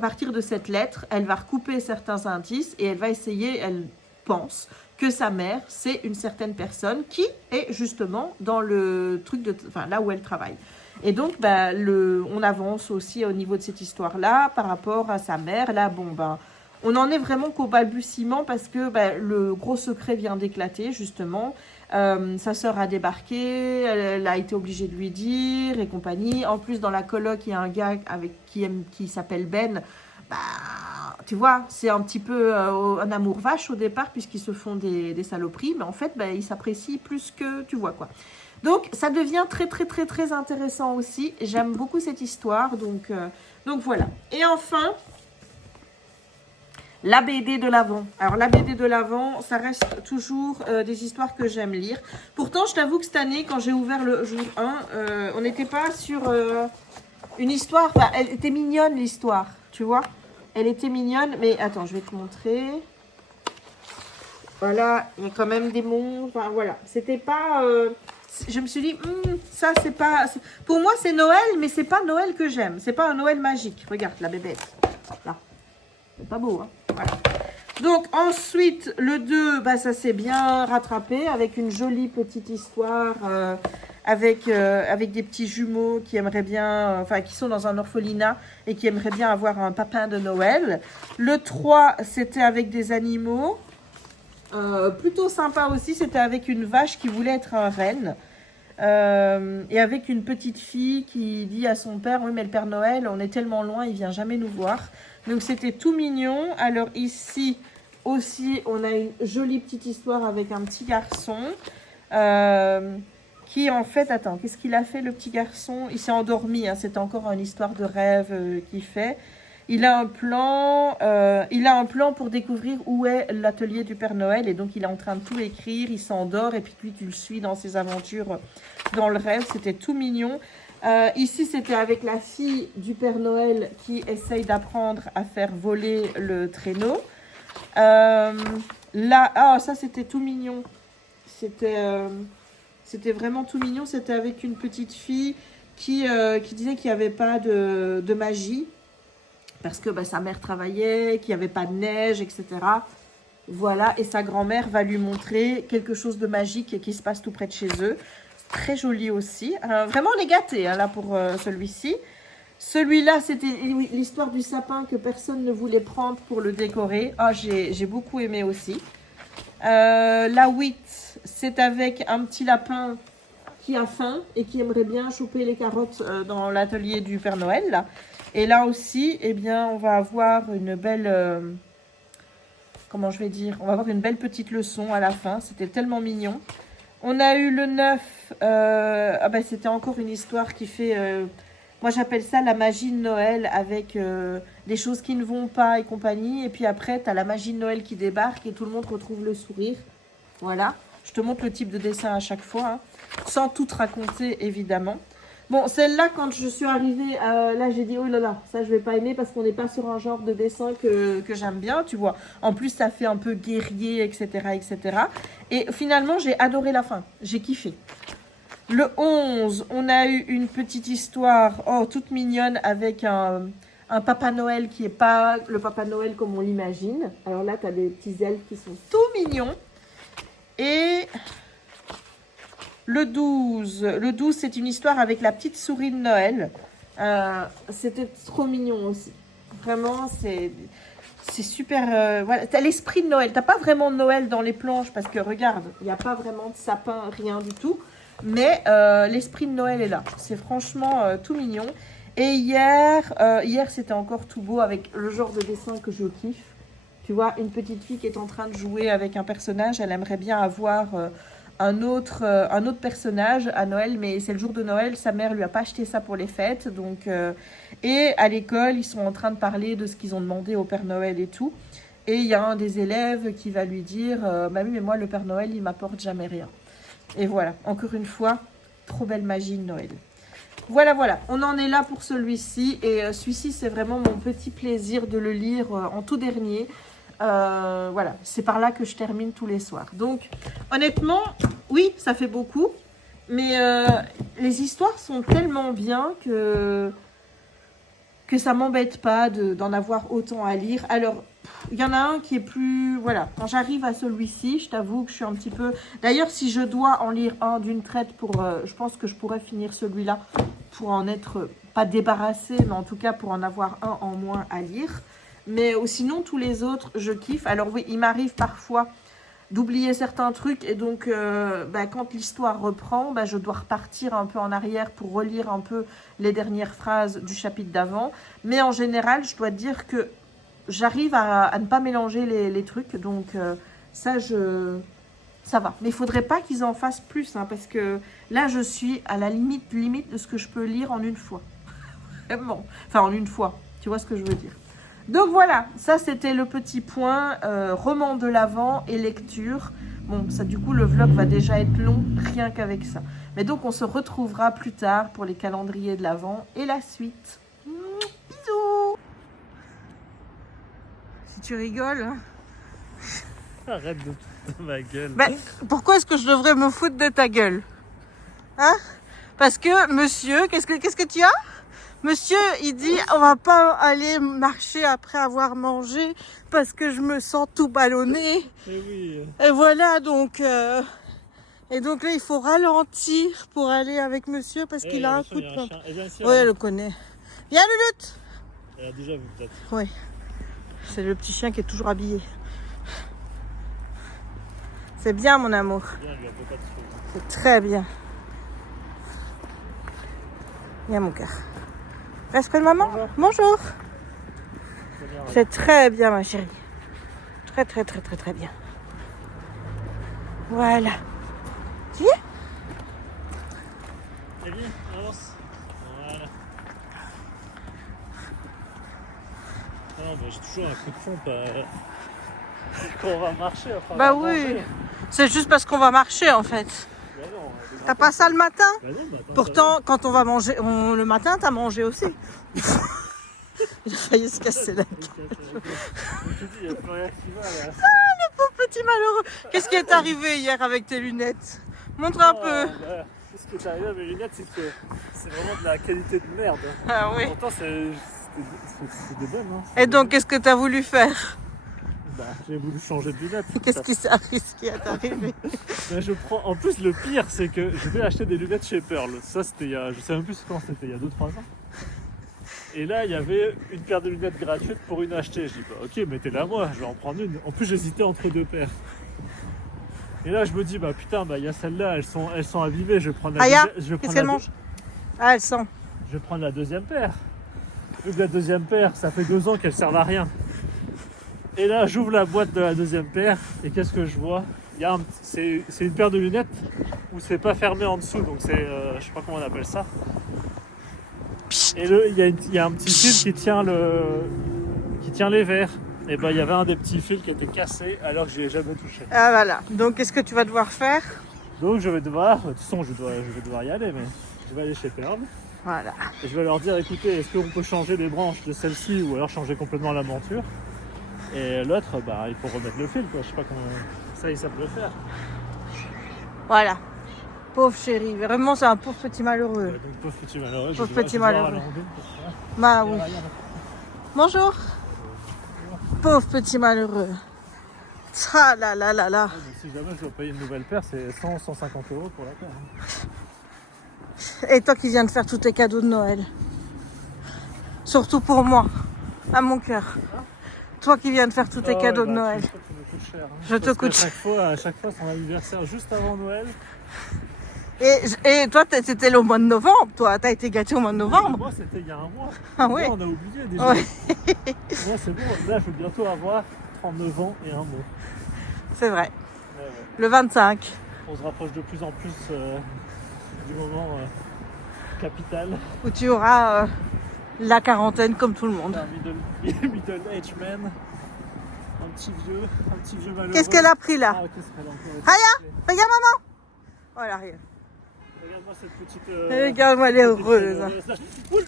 partir de cette lettre, elle va recouper certains indices et elle va essayer, elle pense, que sa mère, c'est une certaine personne qui est justement dans le truc là où elle travaille. Et donc, on avance aussi au niveau de cette histoire-là par rapport à sa mère. Là, on en est vraiment qu'au balbutiement parce que le gros secret vient d'éclater, justement. Sa sœur a débarqué, elle a été obligée de lui dire et compagnie. En plus, dans la coloc, il y a un gars qui s'appelle Ben. Tu vois, c'est un petit peu un amour vache au départ puisqu'ils se font des saloperies. Mais en fait, ils s'apprécient plus que, tu vois quoi. Donc, ça devient très, très, très, très intéressant aussi. J'aime beaucoup cette histoire. Donc voilà. Et enfin, la BD de l'Avent. Alors, la BD de l'Avent, ça reste toujours des histoires que j'aime lire. Pourtant, je t'avoue que cette année, quand j'ai ouvert le jour 1, on n'était pas sur une histoire. Elle était mignonne, l'histoire, tu vois. Elle était mignonne, mais attends, je vais te montrer. Voilà, il y a quand même des monstres. Enfin, voilà, c'était pas... je me suis dit, ça, c'est pas... Pour moi, c'est Noël, mais c'est pas Noël que j'aime. C'est pas un Noël magique. Regarde, la bébête. Là. C'est pas beau, hein. Voilà. Donc, ensuite, le 2, ça s'est bien rattrapé avec une jolie petite histoire avec des petits jumeaux qui aimeraient bien, qui sont dans un orphelinat et qui aimeraient bien avoir un papin de Noël. Le 3, c'était avec des animaux. Plutôt sympa aussi, c'était avec une vache qui voulait être un renne. Et avec une petite fille qui dit à son père, oui mais le Père Noël, on est tellement loin, il vient jamais nous voir. Donc c'était tout mignon. Alors ici aussi, on a une jolie petite histoire avec un petit garçon qui en fait, attends, qu'est-ce qu'il a fait le petit garçon? Il s'est endormi, hein, c'est encore une histoire de rêve qu'il fait. Il a un plan pour découvrir où est l'atelier du Père Noël et donc il est en train de tout écrire, il s'endort et puis lui tu le suis dans ses aventures dans le rêve, c'était tout mignon. Ici c'était avec la fille du Père Noël qui essaye d'apprendre à faire voler le traîneau. Ça c'était tout mignon, c'était vraiment tout mignon, c'était avec une petite fille qui disait qu'il n'y avait pas de magie. Parce que sa mère travaillait, qu'il n'y avait pas de neige, etc. Voilà, et sa grand-mère va lui montrer quelque chose de magique qui se passe tout près de chez eux. Très joli aussi. Vraiment, on est gâtés là pour celui-ci. Celui-là, c'était l'histoire du sapin que personne ne voulait prendre pour le décorer. J'ai beaucoup aimé aussi. La 8, c'est avec un petit lapin qui a faim et qui aimerait bien choper les carottes dans l'atelier du Père Noël, là. Et là aussi, on va avoir une belle... comment je vais dire? On va avoir une belle petite leçon à la fin. C'était tellement mignon. On a eu le 9. C'était encore une histoire qui fait... moi, j'appelle ça la magie de Noël avec des choses qui ne vont pas et compagnie. Et puis après, tu as la magie de Noël qui débarque et tout le monde retrouve le sourire. Voilà. Je te montre le type de dessin à chaque fois, hein, sans tout te raconter, évidemment. Bon, celle-là, quand je suis arrivée, là, j'ai dit, oh là là, ça, je vais pas aimer parce qu'on n'est pas sur un genre de dessin que j'aime bien, tu vois. En plus, ça fait un peu guerrier, etc., etc. Et finalement, j'ai adoré la fin. J'ai kiffé. Le 11, on a eu une petite histoire, toute mignonne, avec un Papa Noël qui n'est pas le Papa Noël comme on l'imagine. Alors là, tu as des petits elfes qui sont tout mignons. Et... Le 12, c'est une histoire avec la petite souris de Noël. C'était trop mignon aussi. Vraiment, c'est super... voilà, t'as l'esprit de Noël. T'as pas vraiment de Noël dans les planches parce que regarde, il n'y a pas vraiment de sapin, rien du tout. Mais l'esprit de Noël est là. C'est franchement tout mignon. Et hier c'était encore tout beau avec le genre de dessin que je kiffe. Tu vois, une petite fille qui est en train de jouer avec un personnage. Elle aimerait bien avoir un autre personnage à Noël. Mais c'est le jour de Noël. Sa mère lui a pas acheté ça pour les fêtes. Donc, et à l'école, ils sont en train de parler de ce qu'ils ont demandé au Père Noël et tout. Et il y a un des élèves qui va lui dire bah oui, mais moi, le Père Noël, il m'apporte jamais rien. Et voilà, encore une fois, trop belle magie de Noël. Voilà, voilà, on en est là pour celui-ci. Et celui-ci, c'est vraiment mon petit plaisir de le lire en tout dernier. Voilà, c'est par là que je termine tous les soirs. Donc, honnêtement, oui, ça fait beaucoup. Mais les histoires sont tellement bien que ça m'embête pas d'en avoir autant à lire. Alors, il y en a un qui est plus... Voilà, quand j'arrive à celui-ci, je t'avoue que je suis un petit peu... D'ailleurs, si je dois en lire un d'une traite, je pense que je pourrais finir celui-là pour en être, pas débarrassée, mais en tout cas pour en avoir un en moins à lire. Mais sinon, tous les autres, je kiffe. Alors oui, il m'arrive parfois d'oublier certains trucs et donc quand l'histoire reprend, je dois repartir un peu en arrière pour relire un peu les dernières phrases du chapitre d'avant. Mais en général, je dois dire que j'arrive à ne pas mélanger les trucs, donc ça va. Mais il faudrait pas qu'ils en fassent plus, hein, parce que là, je suis à la limite de ce que je peux lire en une fois. Vraiment. Enfin, en une fois. Tu vois ce que je veux dire. Donc voilà, ça c'était le petit point roman de l'Avent et lecture. Bon, ça du coup le vlog va déjà être long rien qu'avec ça. Mais donc on se retrouvera plus tard pour les calendriers de l'Avent et la suite. Bisous. Si tu rigoles. Arrête de foutre de ma gueule. Pourquoi est-ce que je devrais me foutre de ta gueule? Hein? Parce que monsieur, qu'est-ce que tu as? Monsieur, il dit, on va pas aller marcher après avoir mangé parce que je me sens tout ballonné. Oui. Et voilà, donc là, il faut ralentir pour aller avec monsieur parce qu'il a un coup de pompe. Oui, elle le connaît. Viens, Lulut. Elle a déjà vu peut-être. Oui. C'est le petit chien qui est toujours habillé. C'est bien, mon amour. Bien, lui, pas de choses. C'est très bien. Viens, mon cœur. Reste près de maman. Bonjour. C'est très bien, ma chérie. Très, très, très, très, très bien. Voilà. Tu viens? Et bien, avance. Voilà. Ah non, j'ai toujours un coup de pompe quand on va marcher. Enfin, bah oui. C'est juste parce qu'on va marcher, en fait. Bah non, t'as pas ça le matin? Bah non, bah attends, pourtant, quand on va manger, le matin, t'as mangé aussi. Il a failli se casser la gueule. Je te dis, il n'y a plus rien qui va là. Petit malheureux. Qu'est-ce qui est arrivé hier avec tes lunettes? Montre un peu. Bah, ce qui est arrivé à mes lunettes, c'est que c'est vraiment de la qualité de merde. Ah oui. Pourtant, c'est des bonnes. Hein. Et donc, qu'est-ce que t'as voulu faire? Bah, j'ai voulu changer de lunettes. Qu'est-ce qui est arrivé? Je prends... En plus, le pire, c'est que je vais acheter des lunettes chez Pearl. Ça, c'était il y a... Je sais même plus quand c'était, il y a 2-3 ans. Et là, il y avait une paire de lunettes gratuites pour une achetée. Je dis, bah ok, mettez-la moi, je vais en prendre une. En plus, j'hésitais entre deux paires. Et là, je me dis, bah putain, bah il y a celle-là, elles sont abîmées, je vais prendre la deuxième. Qu'est-ce qu'elle mange? Ah, elle sent. Je vais prendre la deuxième paire. Vu que la deuxième paire, ça fait 2 ans qu'elle sert à rien. Et là, j'ouvre la boîte de la deuxième paire, et qu'est-ce que je vois? C'est une paire de lunettes où c'est pas fermé en dessous, donc c'est, je sais pas comment on appelle ça. Et il y a un petit fil qui tient les verres. Et ben il y avait un des petits fils qui était cassé alors que je n'y ai jamais touché. Ah voilà. Donc qu'est-ce que tu vas devoir faire? Donc je vais devoir, de toute façon je vais devoir y aller, mais je vais aller chez Pearl. Voilà. Et je vais leur dire, écoutez, est-ce qu'on peut changer les branches de celle-ci ou alors changer complètement la monture? Et l'autre, bah il faut remettre le fil, quoi. Je sais pas comment ça ils savent le faire. Voilà. Pauvre chéri, vraiment c'est un pauvre petit malheureux. Ouais, donc pauvre petit malheureux. Pauvre petit malheureux. Pour Bah oui. Bonjour. Pauvre petit malheureux. Ah là là là là. Ouais, si jamais je dois payer une nouvelle paire, c'est 100-150 € pour la paire. Et toi qui viens de faire tous tes cadeaux de Noël. Surtout pour moi. À mon cœur. Toi qui viens de faire tous tes cadeaux de Noël. Tu me coûtes cher. Hein. Je te coûte cher. À chaque fois, son anniversaire juste avant Noël. Et toi, c'était le mois de novembre, toi. T'as été gâté au mois de novembre. Moi, c'était il y a un mois. Ah oui. On a oublié déjà. Ouais. Moi, c'est bon. Là, je vais bientôt avoir 39 ans et un mot. C'est vrai. Ouais. Le 25. On se rapproche de plus en plus du moment capital. Où tu auras la quarantaine comme tout le monde. Un middle age man. Un petit vieux malheureux. Qu'est-ce qu'elle a pris là? Ah, qu'est-ce qu'elle a encore Raya, regarde maman. Oh, elle arrive. Regarde-moi cette petite. Regarde-moi, elle est heureuse. Il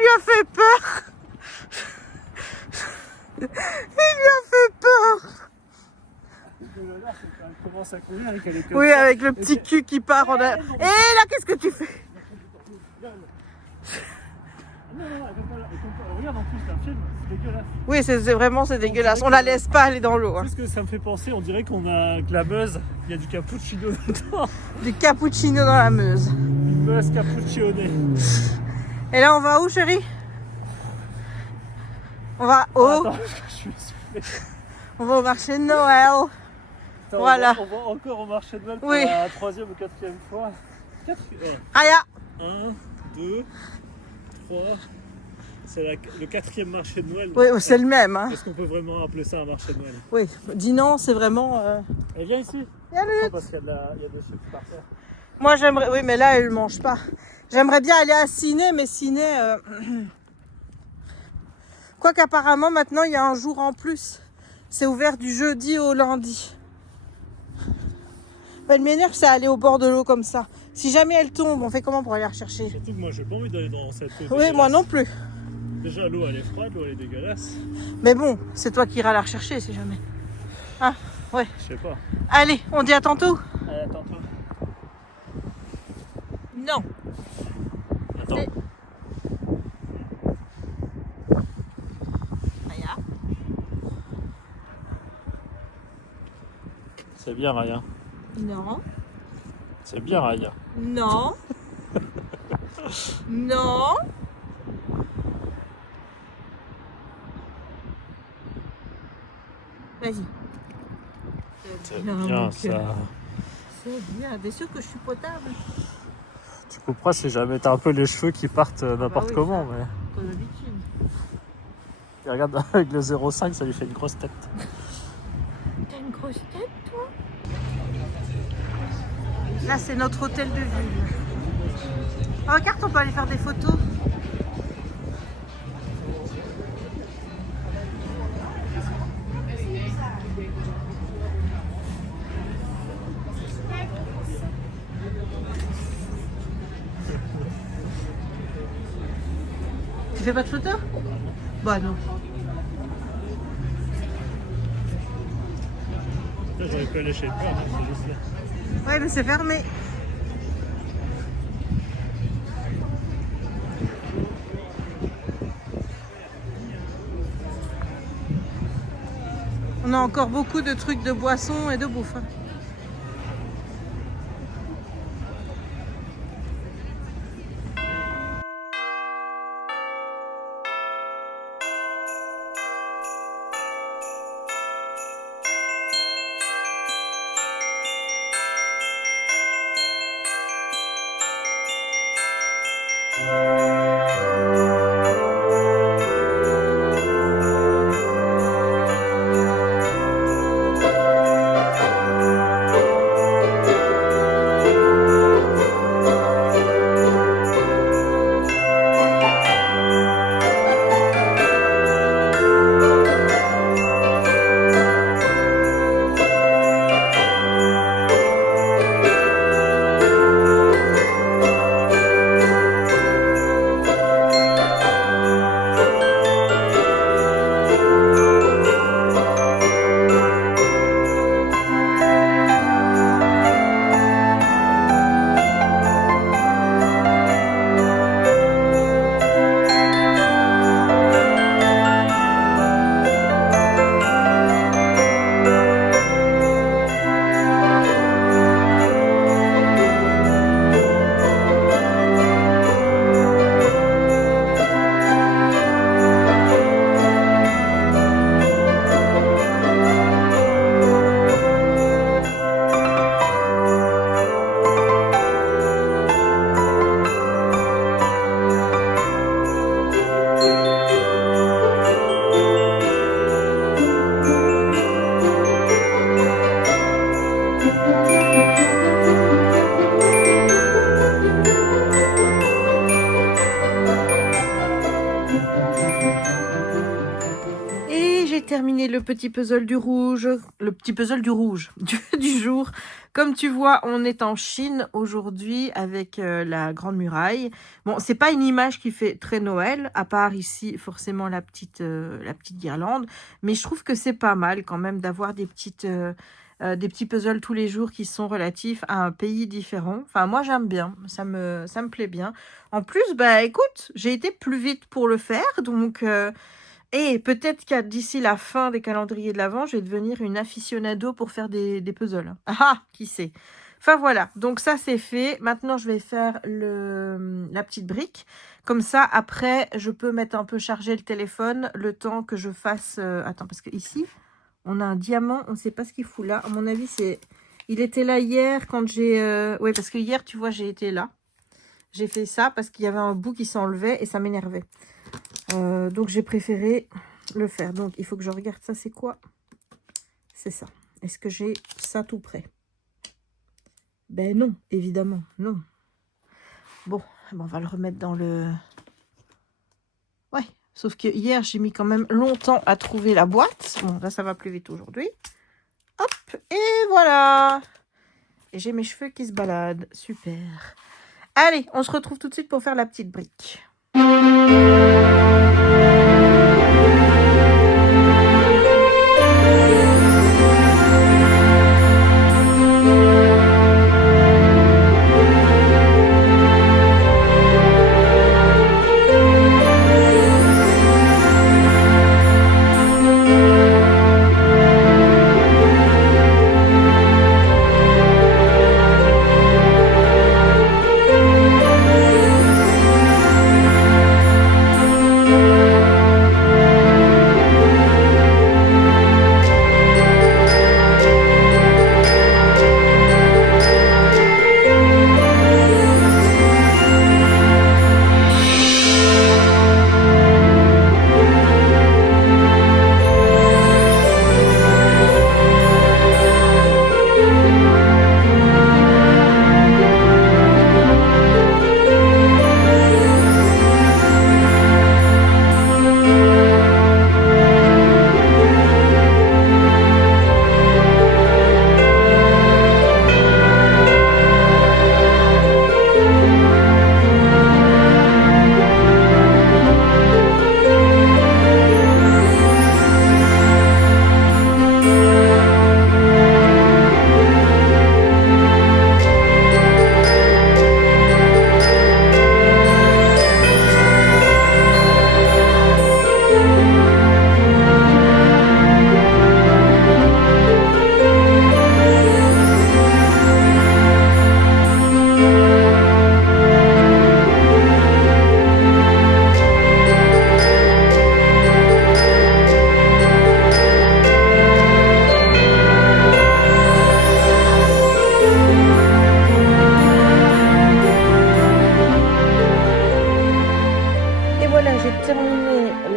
lui a fait peur. Il lui a fait peur. Elle commence à courir et qu'elle est comme Oui, ça. avec le petit cul qui part. Et là, qu'est-ce que tu fais? Non, regarde en plus, c'est un film, c'est dégueulasse. Oui, c'est dégueulasse. On la laisse pas aller dans l'eau. Hein. Qu'est-ce que ça me fait penser? On dirait qu'on a que la Meuse, il y a du cappuccino dedans. Du cappuccino dans la Meuse. Une Meuse cappuccionée. Et là, on va où, chérie? On va au... Attends, je suis essoufflé. On va au marché de Noël. Attends, Voilà. On va encore au marché de Noël pour Oui. la 3e ou 4e fois. Raya. 1, 2, 3. C'est le 4e marché de Noël. Oui, c'est le même. Hein. Est-ce qu'on peut vraiment appeler ça un marché de Noël? Oui, dis non, c'est vraiment... Elle vient ici. Viens, Non, Luc. parce qu'il y a des chips par terre. Moi, j'aimerais... Oui, mais là, elle ne mange pas. J'aimerais bien aller à Ciné, mais Ciné... Quoi qu'apparemment, maintenant, il y a un jour en plus. C'est ouvert du jeudi au lundi. Elle m'énerve, c'est aller au bord de l'eau comme ça. Si jamais elle tombe, on fait comment pour aller la rechercher? Surtout que moi, j'ai pas envie d'aller dans cette eau. Oui, moi dégueulasse. non plus. Déjà, l'eau, elle est froide, l'eau, elle est dégueulasse. Mais bon, c'est toi qui iras la rechercher si jamais. Ah, ouais. Je sais pas. Allez, on dit à tantôt? Allez, attends-toi. Non. Attends. Raya. C'est bien, Raya. Non. C'est bien, Raya. Non. Non. Vas-y. C'est bien, ça. C'est bien. T'es sûr que je suis potable? Tu couperas si jamais t'as un peu les cheveux qui partent n'importe oui, comment. ça. Mais... Comme d'habitude. Et regarde, avec le 0,5, ça lui fait une grosse tête. T'as une grosse tête, toi? Là, c'est notre hôtel de ville. Oh, regarde, on peut aller faire des photos. Tu fais pas de photos? Bah non. Là, j'aurais pu aller chez le père, c'est juste là. Ouais, mais c'est fermé. On a encore beaucoup de trucs de boissons et de bouffe. Hein. j'ai terminé le petit puzzle du rouge, du jour. Comme tu vois, on est en Chine aujourd'hui avec la Grande Muraille. Bon, c'est pas une image qui fait très Noël, à part ici forcément la petite guirlande, mais je trouve que c'est pas mal quand même d'avoir des petits puzzles tous les jours qui sont relatifs à un pays différent. Enfin, moi j'aime bien, ça me plaît bien. En plus, bah écoute, j'ai été plus vite pour le faire, donc et peut-être qu'à d'ici la fin des calendriers de l'Avent, je vais devenir une aficionado pour faire des puzzles. Ah, qui sait. Enfin voilà, donc ça c'est fait. Maintenant je vais faire la petite brique. Comme ça, après, je peux mettre un peu charger le téléphone le temps que je fasse... Attends, parce que ici, on a un diamant, on ne sait pas ce qu'il fout là. À mon avis, il était là hier quand j'ai... Oui, parce que hier, tu vois, j'ai été là. J'ai fait ça parce qu'il y avait un bout qui s'enlevait et ça m'énervait. Donc, j'ai préféré le faire. Donc, il faut que je regarde ça, c'est quoi? C'est ça. Est-ce que j'ai ça tout prêt? Ben non, évidemment, non. Bon, on va le remettre dans le... Ouais, sauf que hier, j'ai mis quand même longtemps à trouver la boîte. Bon, là, ça va plus vite aujourd'hui. Hop, et voilà. Et j'ai mes cheveux qui se baladent. Super. Allez, on se retrouve tout de suite pour faire la petite brique.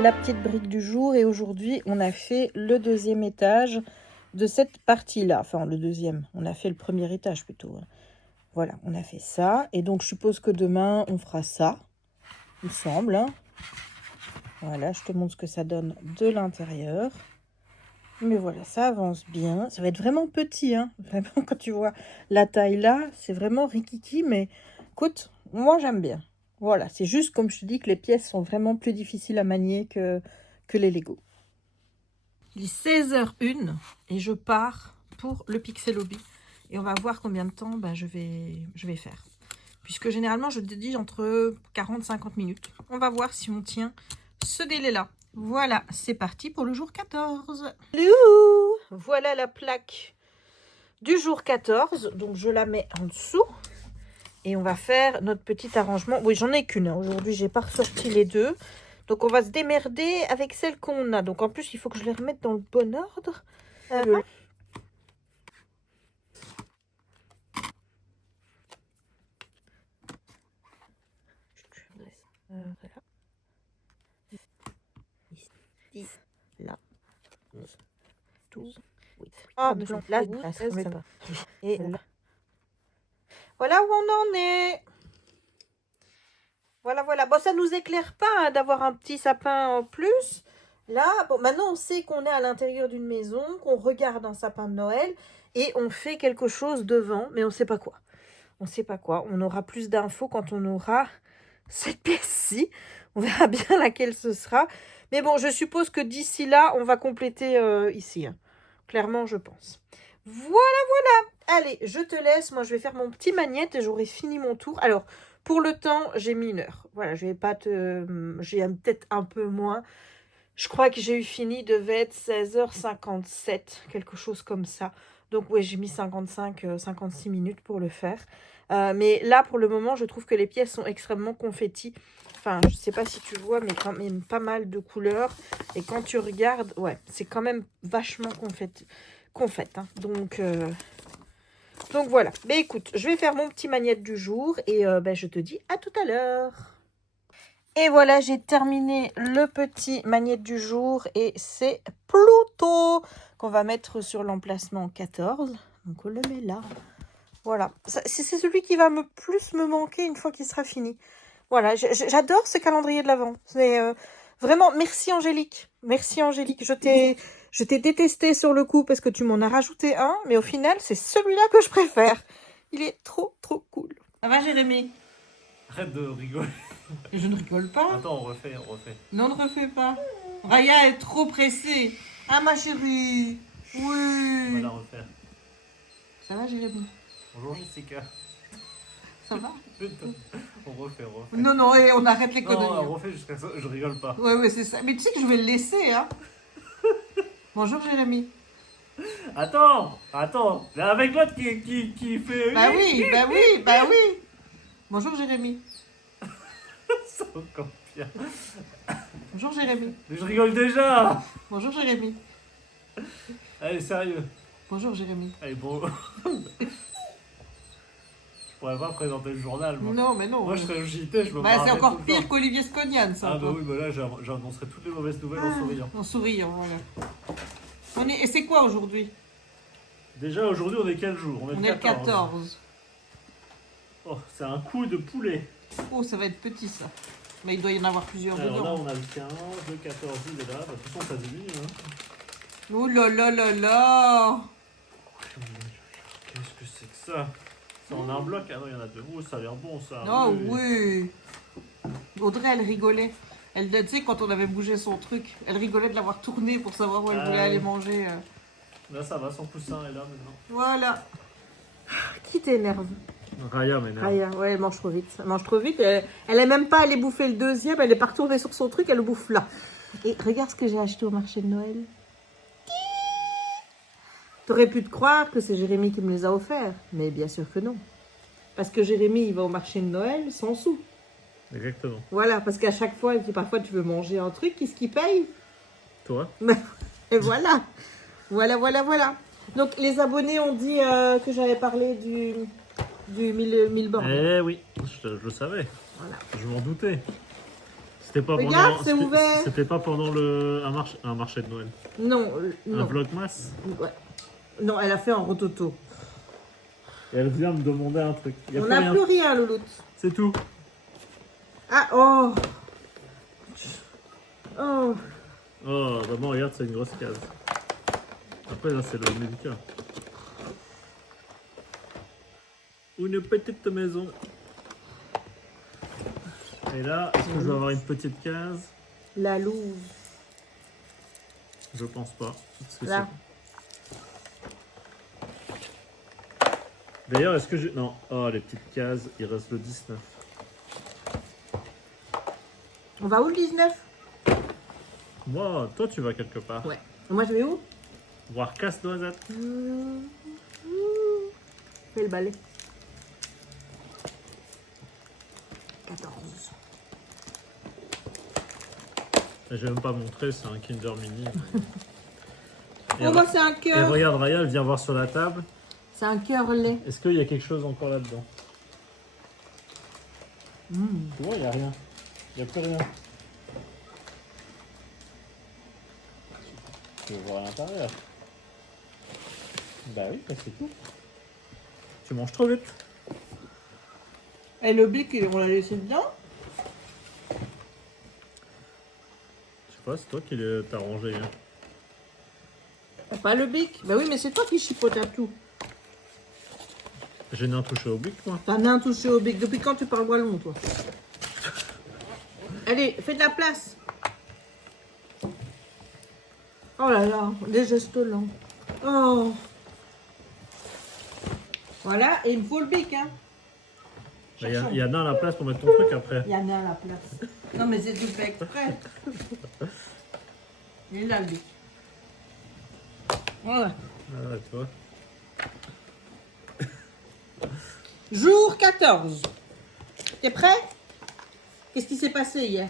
La petite brique du jour et aujourd'hui on a fait le deuxième étage de cette partie là, enfin le deuxième, on a fait le premier étage plutôt, voilà, on a fait ça et donc je suppose que demain on fera ça, il me semble, hein. Voilà, je te montre ce que ça donne de l'intérieur, mais voilà, ça avance bien, ça va être vraiment petit, hein. Vraiment quand tu vois la taille là, c'est vraiment rikiki, mais écoute, moi j'aime bien. Voilà, c'est juste comme je te dis que les pièces sont vraiment plus difficiles à manier que les Lego. Il est 16h01 et je pars pour le Pixel Hobby. Et on va voir combien de temps je vais faire. Puisque généralement, je dédie entre 40 et 50 minutes. On va voir si on tient ce délai-là. Voilà, c'est parti pour le jour 14. Youhou! Voilà la plaque du jour 14. Donc, je la mets en dessous. Et on va faire notre petit arrangement. Oui, j'en ai qu'une. Aujourd'hui, j'ai pas ressorti les deux. Donc, on va se démerder avec celle qu'on a. Donc, en plus, il faut que je les remette dans le bon ordre. Voilà. Ici, là, 11, 12, 8. Ah, mais là, ça ne met pas. Et là. Voilà où on en est. Voilà, voilà. Bon, ça ne nous éclaire pas hein, d'avoir un petit sapin en plus. Là, bon, maintenant on sait qu'on est à l'intérieur d'une maison, qu'on regarde un sapin de Noël et on fait quelque chose devant, mais on ne sait pas quoi. On ne sait pas quoi. On aura plus d'infos quand on aura cette pièce-ci. On verra bien laquelle ce sera. Mais bon, je suppose que d'ici là, on va compléter ici. Hein. Clairement, je pense. Voilà, voilà. Allez, je te laisse. Moi, je vais faire mon petit magnète et j'aurai fini mon tour. Alors, pour le temps, j'ai mis 1 heure. Voilà, je vais pas te... J'ai peut-être un peu moins. Je crois que j'ai eu fini, devait être 16h57, quelque chose comme ça. Donc ouais, j'ai mis 56 minutes pour le faire. Mais là, pour le moment, je trouve que les pièces sont extrêmement confetti. Enfin, je sais pas si tu vois, mais quand même pas mal de couleurs. Et quand tu regardes, ouais, c'est quand même vachement confette. Hein. Donc voilà. Mais écoute, je vais faire mon petit magnète du jour et je te dis à tout à l'heure. Et voilà, j'ai terminé le petit magnète du jour et c'est Pluto qu'on va mettre sur l'emplacement 14. Donc on le met là. Voilà, c'est celui qui va plus me manquer une fois qu'il sera fini. Voilà, j'adore ce calendrier de l'Avent. C'est vraiment, merci Angélique. Merci Angélique. Je t'ai détesté sur le coup parce que tu m'en as rajouté un, mais au final, c'est celui-là que je préfère. Il est trop, trop cool. Ça va Jérémy? Arrête de rigoler. Je ne rigole pas. Attends, on refait. Non, ne refais pas. Raya est trop pressée. Ah, ma chérie. On va Oui. la refaire. Ça va, Jérémy? Bonjour Jessica. Ça va? On refait. Non, non, et on arrête les Non, conneries. on refait jusqu'à ça, je rigole pas. Ouais, c'est ça. Mais tu sais que je vais le laisser, hein. Bonjour, Jérémy. Attends. Là, avec l'autre qui fait... Bah oui. Bonjour, Jérémy. C'est encore pire. Bonjour, Jérémy. Mais je rigole déjà. Bonjour, Jérémy. Allez, sérieux. Bonjour, Jérémy. Allez, bon... Je pourrais pas présenter le journal, moi. Non, mais non. Moi, je serais au JT, je me Bah, c'est marrerais encore tout le pire temps. qu'Olivier Scognan, ça. Ah bah encore. oui, bah là, j'annoncerai toutes les mauvaises nouvelles en souriant. En souriant, voilà. Et c'est quoi aujourd'hui? Déjà, aujourd'hui, on est quel jour? On est le 14. Oh, c'est un coup de poulet. Oh, ça va être petit, ça. Mais il doit y en avoir plusieurs Alors dedans. là, on a le 15, le 14, il est là. Bah, de toute façon, ça diminue. Hein. Oh là là là là. Qu'est-ce que c'est que ça? C'est en un bloc? Ah non, il y en a deux. Oh, ça a l'air bon, ça. Oh oui. Audrey, elle rigolait. Elle, tu sais, quand on avait bougé son truc, elle rigolait de l'avoir tourné pour savoir où elle voulait aller manger. Là, ça va, son coussin est là maintenant. Voilà. Qui t'énerve? Raya m'énerve. Raya, ouais, elle mange trop vite. Elle mange trop vite. Elle est même pas allée bouffer le deuxième. Elle est pas retournée sur son truc. Elle le bouffe là. Et regarde ce que j'ai acheté au marché de Noël. T'aurais pu te croire que c'est Jérémy qui me les a offerts. Mais bien sûr que non. Parce que Jérémy, il va au marché de Noël sans sous. Exactement. Voilà, parce qu'à chaque fois, parfois tu veux manger un truc, qui ce qui paye? Toi? Et voilà. Voilà. Donc les abonnés ont dit que j'avais parlé du 1000 bornes. Eh oui, je le savais. Voilà. Je m'en doutais. C'était pas Regarde, pendant... c'est ouvert. C'était pas pendant un marché de Noël. Non, Un non. vlogmas. Ouais. Non, elle a fait en rototo. Et elle vient me demander un truc. Y a On plus n'a rien. plus rien, Louloute. C'est tout. Ah, oh. Oh. Oh, vraiment, regarde, c'est une grosse case. Après, là, c'est le médicament. Une petite maison. Et là, est-ce que je vais avoir une petite case? La louve. Je pense pas. Parce que Là. D'ailleurs, est-ce que j'ai... Non. Oh, les petites cases, il reste le 19. On va où le 19? Moi, toi, tu vas quelque part. Ouais. Et moi, je vais où? Voir Casse-Noisette. Fais le balai. 14. Je vais même pas montrer, c'est un Kinder Mini. Oh, bah, c'est un Et cœur. regarde, Raya, elle vient voir sur la table. C'est un cœur lait. Est-ce qu'il y a quelque chose encore là-dedans? Tu vois, il n'y a rien. Il n'y a plus rien. Tu veux voir à l'intérieur? Bah oui, bah c'est tout. Tu manges trop vite. Et le bic, on l'a laissé dedans? pas, c'est toi qui t'as rangé. Hein. T'as pas le bic? Bah oui, mais c'est toi qui chipote à tout. J'ai un touché au bic, moi. T'en as un touché au bic. Depuis quand tu parles wallon, toi? Allez, fais de la place. Oh là là, les gestes lents. Oh. Voilà, et il me faut le bic, hein. Il y en a à la place pour mettre ton truc après. Il y en a à la place. Non, mais c'est tout fait exprès. Il est là, le bic. Voilà. Ah, ouais, tu vois. Jour 14. T'es prêt? Qu'est-ce qui s'est passé hier?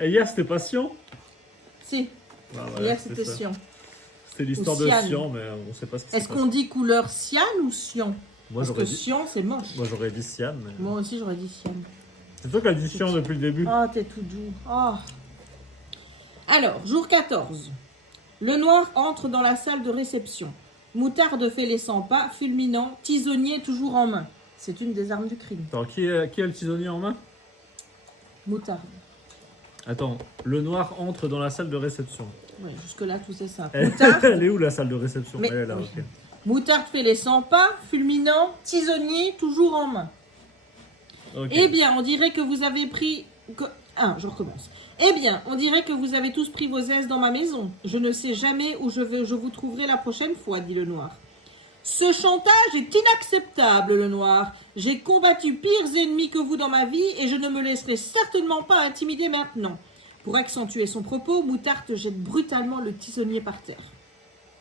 Et hier, c'était pas Sion? Si, Ah, ouais, hier c'est c'était ça. Sion. C'était l'histoire Ou de Sian. Sion, mais on sait pas ce qui s'est Est-ce passé. qu'on dit couleur cyan ou Sion? Moi, Parce que j'aurais dit... Sion, c'est moche. Moi, j'aurais dit Sian, mais... Moi aussi, j'aurais dit Sion. C'est toi qui as dit Sion depuis le début. Oh, t'es tout doux. Oh. Alors, jour 14. Le noir entre dans la salle de réception. Moutarde fait les 100 pas, fulminant, tisonnier toujours en main. C'est une des armes du crime. Attends, qui a le tisonnier en main? Moutarde. Attends, le noir entre dans la salle de réception. Oui, jusque-là, tout c'est simple. Elle, Moutarde, elle est où la salle de réception? Mais- Elle est là, oui. ok. Moutarde fait les 100 pas, fulminant, tisonnier toujours en main. Ok. Eh bien, on dirait que vous avez pris... Ah, je recommence. Eh bien, on dirait que vous avez tous pris vos aises dans ma maison. Je ne sais jamais où je vous trouverai la prochaine fois, dit le noir. Ce chantage est inacceptable, le noir. J'ai combattu pires ennemis que vous dans ma vie et je ne me laisserai certainement pas intimider maintenant. Pour accentuer son propos, Moutarde jette brutalement le tisonnier par terre.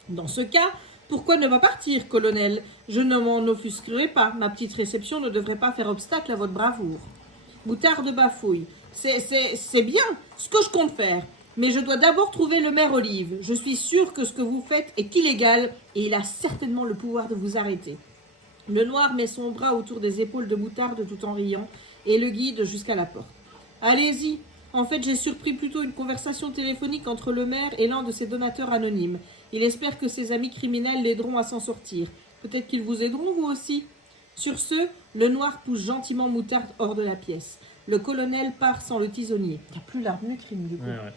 Dans ce cas, pourquoi ne pas partir, colonel? Je ne m'en offusquerai pas. Ma petite réception ne devrait pas faire obstacle à votre bravoure. Moutarde bafouille. C'est bien ce que je compte faire. Mais je dois d'abord trouver le maire Olive. Je suis sûr que ce que vous faites est illégal et il a certainement le pouvoir de vous arrêter. Le noir met son bras autour des épaules de Moutarde tout en riant et le guide jusqu'à la porte. Allez-y. En fait, j'ai surpris plutôt une conversation téléphonique entre le maire et l'un de ses donateurs anonymes. Il espère que ses amis criminels l'aideront à s'en sortir. Peut-être qu'ils vous aideront, vous aussi. Sur ce, le noir pousse gentiment Moutarde hors de la pièce. Le colonel part sans le tisonnier. Il n'y a plus l'arme du crime, du coup. Ouais.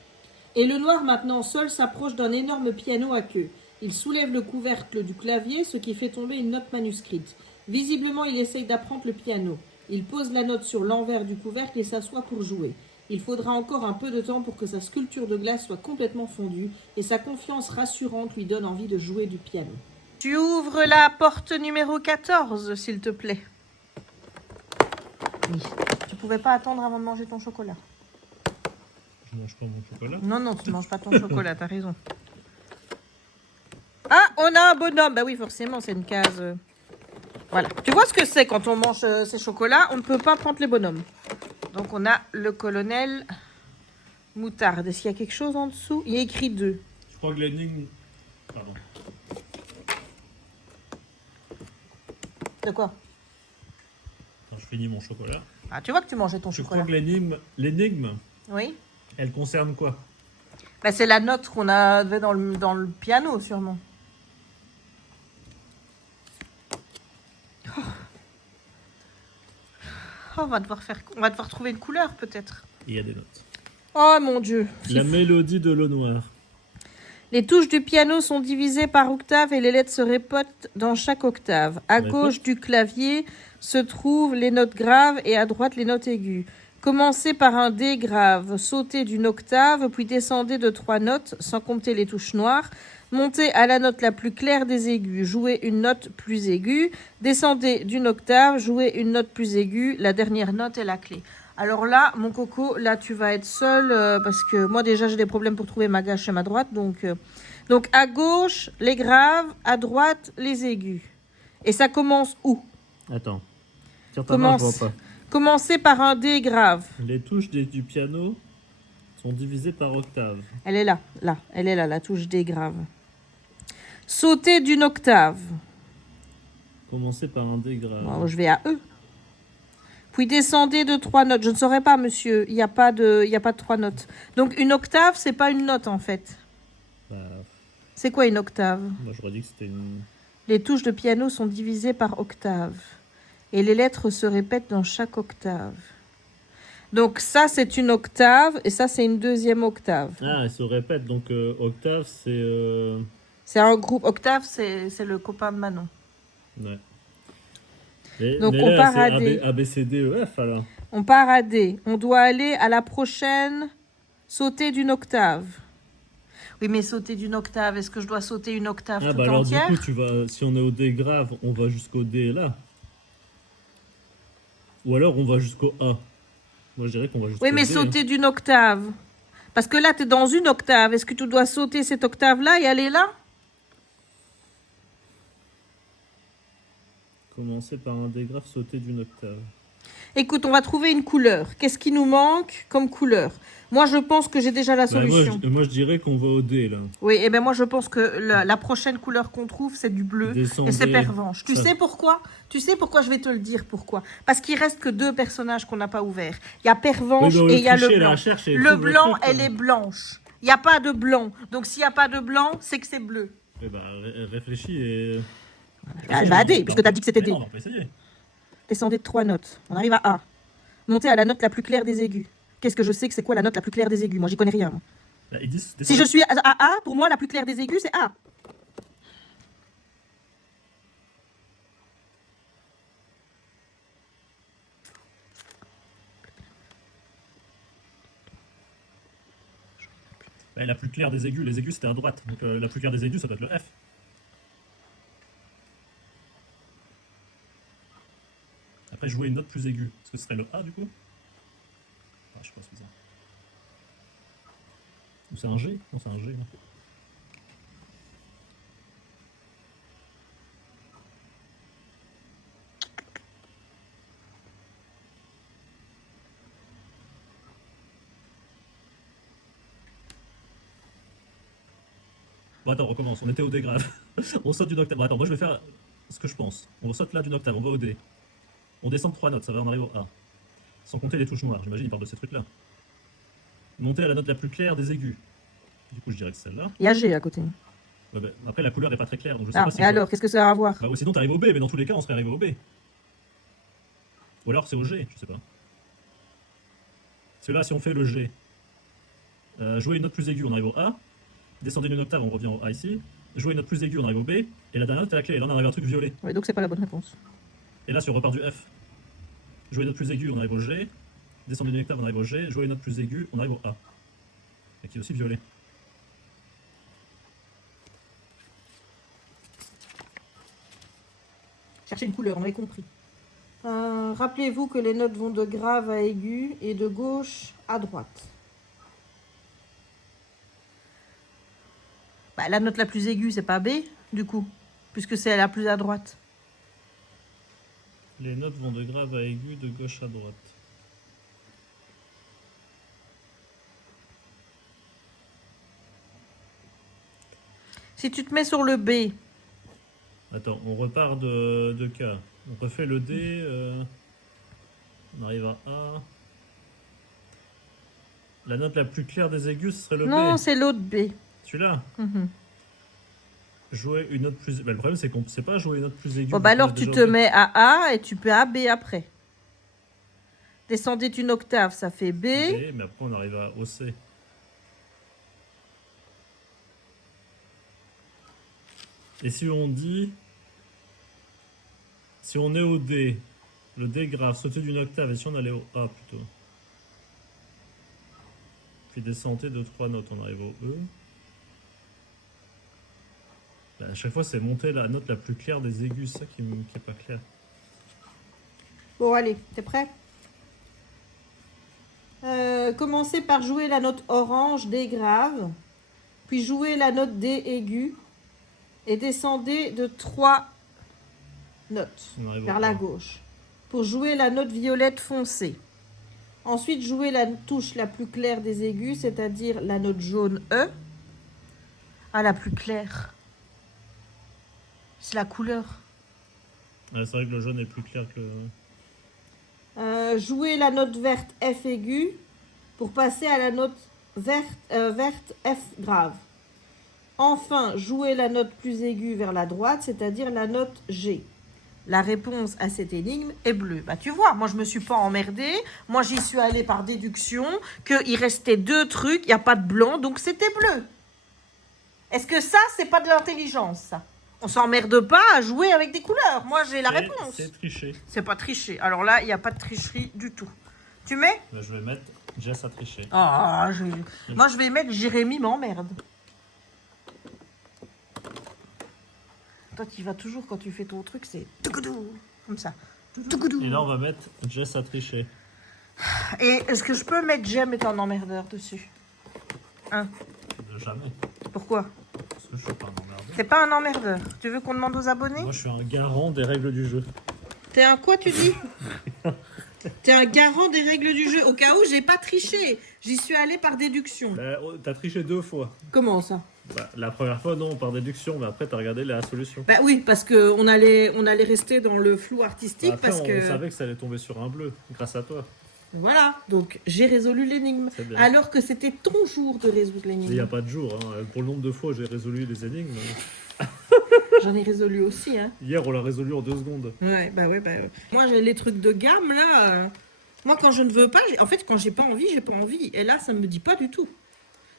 Et le noir, maintenant seul, s'approche d'un énorme piano à queue. Il soulève le couvercle du clavier, ce qui fait tomber une note manuscrite. Visiblement, il essaye d'apprendre le piano. Il pose la note sur l'envers du couvercle et s'assoit pour jouer. Il faudra encore un peu de temps pour que sa sculpture de glace soit complètement fondue et sa confiance rassurante lui donne envie de jouer du piano. Tu ouvres la porte numéro 14, s'il te plaît. Oui. Tu pouvais pas attendre avant de manger ton chocolat. Je mange pas mon chocolat. Non, tu manges pas ton chocolat, t'as raison. Ah, on a un bonhomme. Bah oui, forcément, c'est une case. Voilà. Tu vois ce que c'est quand on mange ces chocolats? On ne peut pas prendre les bonhommes. Donc, on a le colonel Moutarde. Est-ce qu'il y a quelque chose en dessous? Il y a écrit 2. Je crois que l'énigme... Pardon. De quoi? Quand je finis mon chocolat. Ah, tu vois que tu mangeais ton Je chocolat. crois que l'énigme, Oui. elle concerne quoi? Bah, c'est la note qu'on avait dans le piano, sûrement. Oh, on va devoir trouver une couleur, peut-être. Il y a des notes. Oh, mon Dieu. La mélodie de l'eau noire. Les touches du piano sont divisées par octave et les lettres se répètent dans chaque octave. À gauche du clavier se trouvent les notes graves et à droite les notes aiguës. Commencez par un D grave, sautez d'une octave, puis descendez de 3 notes, sans compter les touches noires. Montez à la note la plus claire des aigus, jouez une note plus aiguë. Descendez d'une octave, jouez une note plus aiguë. La dernière note est la clé. Alors là, mon coco, là tu vas être seul parce que moi déjà j'ai des problèmes pour trouver ma gâche et ma droite. Donc à gauche, les graves, à droite, les aigus. Et ça commence où? Attends. Tire ta main, je vois pas. Commencez par un D grave. Les touches du piano sont divisées par octave. Elle est là, elle est là, la touche D grave. Sautez d'une octave. Commencez par un D grave. Bon, je vais à E. Puis descendez de 3 notes. Je ne saurais pas, monsieur. Il n'y a pas de 3 notes. Donc une octave, c'est pas une note en fait. Bah, C'est quoi une octave? moi j'aurais dit que c'était une... Les touches de piano sont divisées par octave. Et les lettres se répètent dans chaque octave. Donc ça, c'est une octave et ça, c'est une deuxième octave. Ah, elle se répète, donc octave, c'est... C'est un groupe. Octave, c'est le copain de Manon. Ouais. Donc, mais on là, part c'est à D. A, B, C, D, E, F, alors. On part à D. On doit aller à la prochaine, sauter d'une octave. Oui, mais sauter d'une octave, est-ce que je dois sauter une octave Ah, tout bah alors entière? du coup, si on est au D grave, on va jusqu'au D là. Ou alors on va jusqu'au A. Moi, je dirais qu'on va jusqu'au Oui, mais D. sauter d'une octave. Parce que là, tu es dans une octave. Est-ce que tu dois sauter cette octave-là et aller là? Commencer par un D grave, sauter d'une octave. Écoute, on va trouver une couleur. Qu'est-ce qui nous manque comme couleur? Moi, je pense que j'ai déjà la solution. Moi, je dirais qu'on va au D là. Oui, et bien moi, je pense que la prochaine couleur qu'on trouve, c'est du bleu. Descendez. Et c'est Pervenche. Tu Ça- sais pourquoi? Tu sais pourquoi? Je vais te le dire pourquoi. Parce qu'il reste que 2 personnages qu'on n'a pas ouverts. Il y a Pervenche et il y a le blanc. Le blanc, elle est blanche. Il n'y a pas de blanc. Donc, s'il n'y a pas de blanc, c'est que c'est bleu. Eh bah, réfléchis et... Elle va à D, puisque tu as dit que c'était Mais D. non, on va essayer. Descendez de 3 notes. On arrive à A. Montez à la note la plus claire des aigus. Qu'est-ce que je sais que c'est quoi la note la plus claire des aigus? Moi, j'y connais rien. Moi. Bah, ils disent, Si je suis à A, pour moi, la plus claire des aigus, c'est A. Bah, la plus claire des aigus, les aigus c'était à droite. Donc la plus claire des aigus, ça doit être le F. Après, jouer une note plus aiguë. Est-ce que ce serait le A du coup? Ah, je sais pas ce que c'est. Ou c'est un G? Non, c'est un G. Non. Bon, attends, on recommence. On était au D grave. On saute d'une octave. Bon, attends, moi je vais faire ce que je pense. On saute là d'une octave, on va au D. On descend de 3 notes, ça va, on arrive au A. Sans compter les touches noires, j'imagine, il parle de ces trucs-là. Monter à la note la plus claire des aigus. Du coup, je dirais que c'est celle-là. Il y a G à côté. Ouais, bah, après, la couleur n'est pas très claire, donc je sais Ah, pas si. et alors, qu'est-ce que ça a à voir? Bah, ouais, sinon, t'arrives au B, mais dans tous les cas, on serait arrivé au B. Ou alors, c'est au G, je sais pas. Parce que là, si on fait le G, jouer une note plus aiguë, on arrive au A. Descendez d'une octave, on revient au A ici. Jouer une note plus aiguë, on arrive au B. Et la dernière note est la clé, et là, on arrive à un truc violet. Oui, donc c'est pas la bonne réponse. Et là, si on repart du F, jouer une note plus aiguë, on arrive au G. Descendre d'une octave, on arrive au G. Jouer une note plus aiguë, on arrive au A. Et qui est aussi violet. Cherchez une couleur, on avait compris. Rappelez-vous que les notes vont de grave à aigu et de gauche à droite. Bah, la note la plus aiguë, c'est pas B, du coup, puisque c'est la plus à droite. Les notes vont de grave à aigu, de gauche à droite. Si tu te mets sur le B, Attends, on repart de K. On refait le D. On arrive à A. La note la plus claire des aigus, ce serait le non, B. c'est l'autre B. Celui-là. Mhm. Jouer une note plus... Bah, le problème, c'est qu'on ne sait pas jouer une note plus aiguë. Bon, bah vu qu'on alors a tu déjà te B. mets à A et tu peux à B après. Descendez une octave, ça fait B. B, mais après, on arrive au C. Et si on dit... Si on est au D, le D grave, sauter d'une octave, et si on allait au A plutôt. Puis descendez de 3 notes, on arrive au E. Bah, à chaque fois, c'est monter la note la plus claire des aigus, c'est ça qui est pas clair. Bon, allez, t'es prêt? Commencez par jouer la note orange, D grave, puis jouer la note D aiguë, et descendez de 3 notes On arrive au vers la A. gauche pour jouer la note violette foncée. Ensuite, jouez la touche la plus claire des aigus, c'est-à-dire la note jaune E. Ah, la plus claire. C'est la couleur. Ouais, c'est vrai que le jaune est plus clair que... Jouez la note verte F aiguë pour passer à la note verte F grave. Enfin, jouez la note plus aiguë vers la droite, c'est-à-dire la note G. la réponse à cette énigme est bleue. Bah tu vois, moi je me suis pas emmerdée. Moi j'y suis allée par déduction qu'il restait 2 trucs, il n'y a pas de blanc, donc c'était bleu. Est-ce que ça, c'est pas de l'intelligence, ça? On s'emmerde pas à jouer avec des couleurs. Moi j'ai la réponse. C'est triché. C'est pas tricher. Alors là, il n'y a pas de tricherie du tout. Tu mets? Bah, je vais mettre Jess a triché. Ah, moi je vais mettre Jérémy m'emmerde. Toi, tu vas toujours quand tu fais ton truc, c'est tougoudou, comme ça. Tougoudou. Et là, on va mettre Jess a triché. Et est-ce que je peux mettre Jem est un emmerdeur dessus? Hein? Jamais. Pourquoi? Parce que je suis pas un emmerdeur. T'es pas un emmerdeur. Tu veux qu'on demande aux abonnés? Moi, je suis un garant des règles du jeu. T'es un quoi, tu dis? T'es un garant des règles du jeu. Au cas où, j'ai pas triché. J'y suis allée par déduction. Bah, t'as triché 2 fois. Comment ça? Bah, la première fois, non, par déduction, mais après, t'as regardé la solution. Bah oui, parce qu'on allait rester dans le flou artistique. Bah, après, parce que... on savait que ça allait tomber sur un bleu, grâce à toi. Voilà, donc j'ai résolu l'énigme. C'est bien. Alors que c'était ton jour de résoudre Il n'y a l'énigme. pas de jour. Hein. Pour le nombre de fois où j'ai résolu les énigmes, J'en ai résolu aussi, hein. hier, on l'a résolu en 2 secondes. Ouais, bah ouais, bah ouais. Moi, j'ai les trucs de gamme, là. Moi, quand je ne veux pas, en fait, quand j'ai pas envie, j'ai pas envie. Et là, ça me dit pas du tout.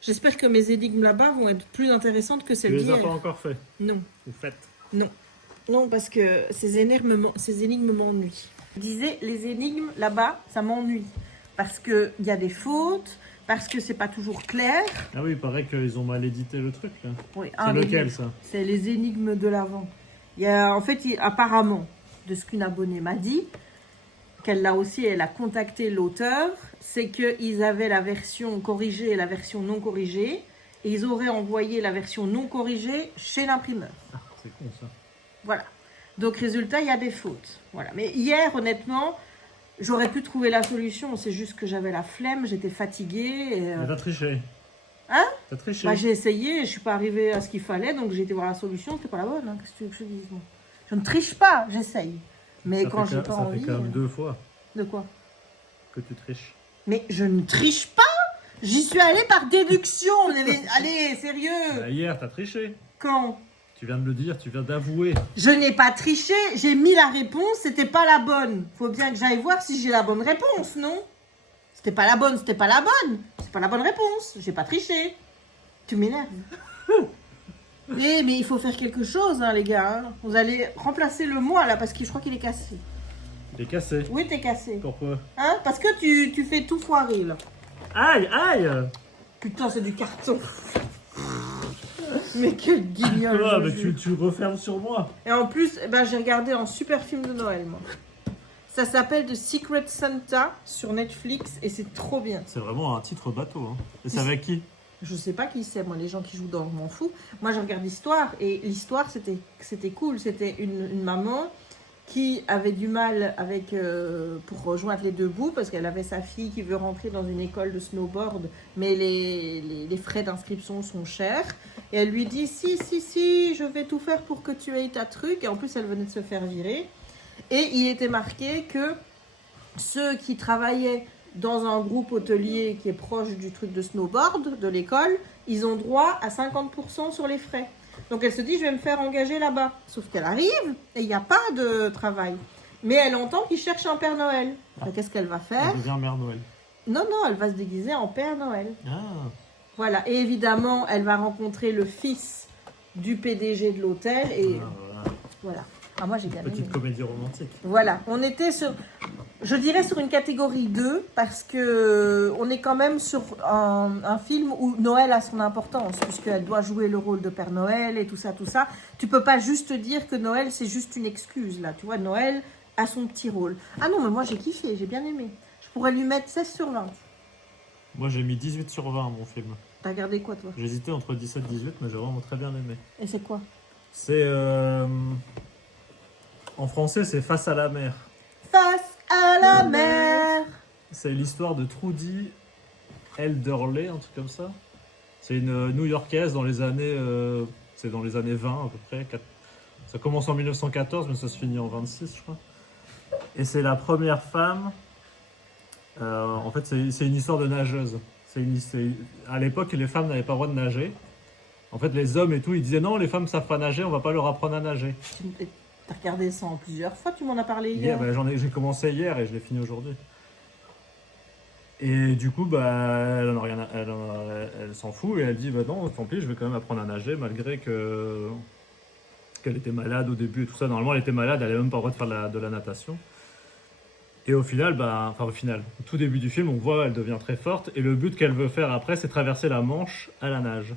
J'espère que mes énigmes là-bas vont être plus intéressantes que Tu celles les as d'hier. pas encore fait. Non, Ou faites. non. Non, parce que ces énigmes m'ennuient. Je disais, les énigmes là-bas, ça m'ennuie. Parce qu'il y a des fautes, parce que c'est pas toujours clair. Ah oui, il paraît qu'ils ont mal édité le truc, là. Oui, C'est lequel, ça? C'est les énigmes de l'avant. Il y a, en fait, apparemment, de ce qu'une abonnée m'a dit, qu'elle l'a aussi, elle a contacté l'auteur, c'est qu'ils avaient la version corrigée et la version non corrigée, et ils auraient envoyé la version non corrigée chez l'imprimeur. Ah, c'est con, ça. Voilà. Donc, résultat, il y a des fautes. Voilà. Mais hier, honnêtement, j'aurais pu trouver la solution. C'est juste que j'avais la flemme, j'étais fatiguée. Et, Mais t'as triché. Hein? T'as triché. bah, j'ai essayé, je suis pas arrivée à ce qu'il fallait, donc j'ai été voir la solution, c'était pas la bonne. Hein. Qu'est-ce que tu veux que je te dise, moi? Je ne triche pas, j'essaye. Mais Ça quand fait j'ai que- pas Ça envie... fait quand même 2 fois De quoi? que tu triches. Mais je ne triche pas! J'y suis allée par déduction! Allez, sérieux! Bah, hier, t'as triché. Quand? Tu viens de le dire, tu viens d'avouer. Je n'ai pas triché, j'ai mis la réponse, c'était pas la bonne. Faut bien que j'aille voir si j'ai la bonne réponse, non? C'était pas la bonne, c'était pas la bonne. C'est pas la bonne réponse, j'ai pas triché. Tu m'énerves. Mais il faut faire quelque chose, hein, les gars. Hein. Vous allez remplacer le moi, là, parce que je crois qu'il est cassé. Il est cassé. Oui, t'es cassé. Pourquoi? Hein? Parce que tu fais tout foirer, là. Aïe, aïe! Putain, c'est du carton. Mais quel guignol. Ah, je mais jure. tu refermes sur moi. Et en plus, eh ben, j'ai regardé un super film de Noël, moi. Ça s'appelle The Secret Santa sur Netflix et c'est trop bien. C'est vraiment un titre bateau. Hein. Et c'est avec qui? Je sais pas qui c'est, moi, les gens qui jouent dans, je m'en fous. Moi, je regarde l'histoire et l'histoire, c'était cool. C'était une maman qui avait du mal avec pour rejoindre les 2 bouts parce qu'elle avait sa fille qui veut rentrer dans une école de snowboard, mais les frais d'inscription sont chers. Et elle lui dit si, je vais tout faire pour que tu aies ta truc. Et en plus, elle venait de se faire virer. Et il était marqué que ceux qui travaillaient dans un groupe hôtelier qui est proche du truc de snowboard de l'école, ils ont droit à 50% sur les frais. Donc elle se dit, je vais me faire engager là-bas. Sauf qu'elle arrive et il n'y a pas de travail. Mais elle entend qu'il cherche un Père Noël. Ah. Qu'est-ce qu'elle va faire? Elle devient Mère Noël. Non, elle va se déguiser en Père Noël. Ah, Voilà. Et évidemment, elle va rencontrer le fils du PDG de l'hôtel. Et voilà. Ah, moi, j'ai bien aimé. petite comédie romantique. Voilà, on était sur, je dirais sur une catégorie 2 parce que on est quand même sur un film où Noël a son importance puisqu'elle doit jouer le rôle de Père Noël et tout ça, tout ça. Tu peux pas juste dire que Noël c'est juste une excuse là, tu vois, Noël a son petit rôle. Ah non, mais moi j'ai kiffé, j'ai bien aimé. Je pourrais lui mettre 16 sur 20. Moi, j'ai mis 18 sur 20 mon film. T'as regardé quoi toi? J'hésitais entre 17 et 18, mais j'ai vraiment très bien aimé. Et c'est quoi? C'est... En français, c'est Face à la mer. Face à la mer. C'est l'histoire de Trudy Elderley, un truc comme ça. C'est une New-Yorkaise dans les années... c'est dans les années 20 à peu près. Ça commence en 1914, mais ça se finit en 26, je crois. Et c'est la première femme... en fait, c'est une histoire de nageuse. À l'époque, les femmes n'avaient pas le droit de nager. En fait, les hommes et tout, ils disaient non, les femmes savent pas nager, on va pas leur apprendre à nager. T'as regardé ça en plusieurs fois, tu m'en as parlé Hier, hier. bah, j'ai commencé hier et je l'ai fini aujourd'hui. Et du coup, bah, elle en a rien elle s'en fout et elle dit bah non, tant pis, je vais quand même apprendre à nager malgré qu'elle était malade au début et tout ça. Normalement, elle était malade, elle n'avait même pas le droit de faire de la natation. Et au final, bah, enfin au final, au tout début du film, on voit elle devient très forte et le but qu'elle veut faire après, c'est traverser la Manche à la nage.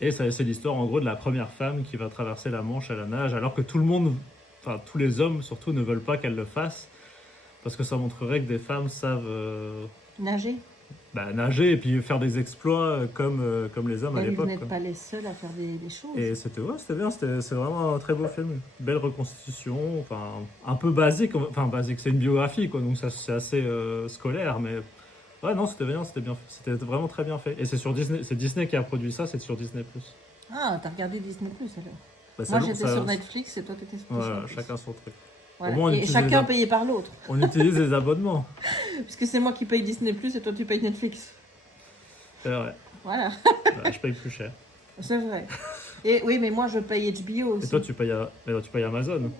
Et ça, c'est l'histoire en gros de la première femme qui va traverser la Manche à la nage, alors que tout le monde, enfin tous les hommes surtout, ne veulent pas qu'elle le fasse, parce que ça montrerait que des femmes savent Nager. nager et puis faire des exploits comme les hommes à Vous l'époque. n'êtes Quoi. pas les seuls à faire des choses. Et c'était bien, c'est vraiment un très beau film. Belle reconstitution, enfin un peu basique, enfin basique, c'est une biographie quoi, donc ça, c'est assez scolaire, mais ouais non c'était bien, c'était vraiment très bien fait. Et c'est Disney qui a produit ça, c'est sur Disney+. Ah, t'as regardé Disney Plus alors. Bah, Moi j'étais sur Netflix et toi t'étais sur Voilà, Disney+. chacun son truc. Voilà. Au moins, on Et utilise chacun les- payé par l'autre. On utilise les abonnements. Puisque c'est moi qui paye Disney Plus et toi tu payes Netflix. C'est vrai. Voilà, Bah, je paye plus cher. c'est vrai. Et oui, mais moi je paye HBO aussi. Et toi tu payes Amazon.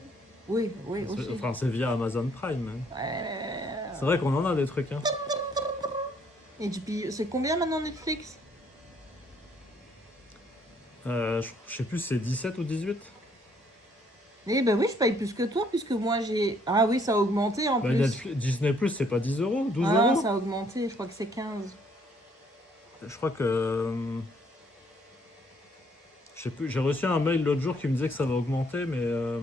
Oui, oui, aussi. Enfin c'est via Amazon Prime. Ouais. C'est vrai qu'on en a des trucs. Hein. HBO, c'est combien maintenant Netflix? Je sais plus si c'est 17 ou 18. Eh ben oui, je paye plus que toi, puisque moi j'ai... Ah oui, ça a augmenté en Bah, plus. Disney Plus c'est pas 10 euros, 12 Ah, euros. ça a augmenté, je crois que c'est 15. Je crois que. Je sais plus, j'ai reçu un mail l'autre jour qui me disait que ça va augmenter, mais